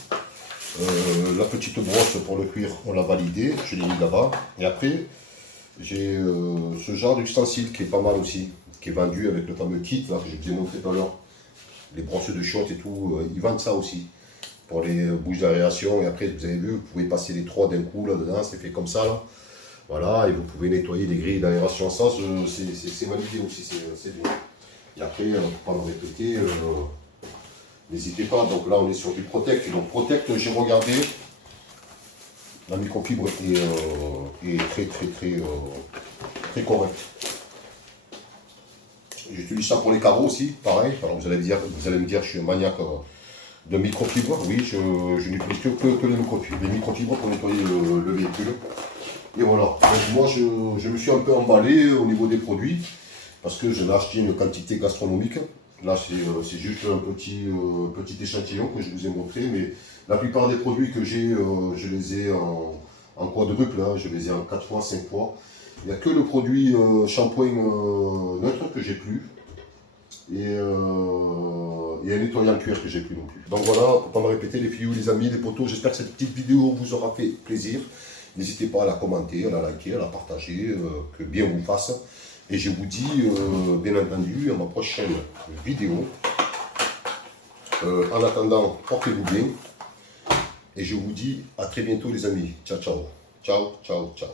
La petite brosse pour le cuir, on l'a validée, je l'ai mis là-bas. Et après, j'ai ce genre d'ustensile qui est pas mal aussi, qui est vendu avec le fameux kit là, que j'ai bien montré tout à l'heure. Les brosses de chiottes et tout, ils vendent ça aussi. Pour les bouches d'aération, et après, vous avez vu, vous pouvez passer les trois d'un coup là-dedans, c'est fait comme ça là. Voilà, et vous pouvez nettoyer les grilles d'aération. Ça, c'est validé aussi, c'est bien. Et après, pour ne pas me répéter, n'hésitez pas. Donc là, on est sur du Protect. Donc Protect, j'ai regardé. La microfibre est très correcte. J'utilise ça pour les carreaux aussi, pareil. Alors vous allez me dire, je suis un maniaque de microfibre. Oui, je n'utilise que les microfibres pour nettoyer le véhicule. Et voilà. Donc moi, je me suis un peu emballé au niveau des produits parce que je l'ai acheté une quantité gastronomique. Là, c'est juste un petit échantillon que je vous ai montré, mais la plupart des produits que j'ai, je les ai en quadruple, hein, je les ai en 4 fois, 5 fois. Il n'y a que le produit shampoing neutre que j'ai plus. Et un nettoyant cuir que j'ai plus non plus. Donc voilà, pour ne pas me répéter les filles, les amis, les potos, j'espère que cette petite vidéo vous aura fait plaisir. N'hésitez pas à la commenter, à la liker, à la partager, que bien vous fasse. Et je vous dis, bien entendu, à ma prochaine vidéo. En attendant, portez-vous bien. Et je vous dis à très bientôt les amis. Ciao, ciao. Ciao, ciao, ciao.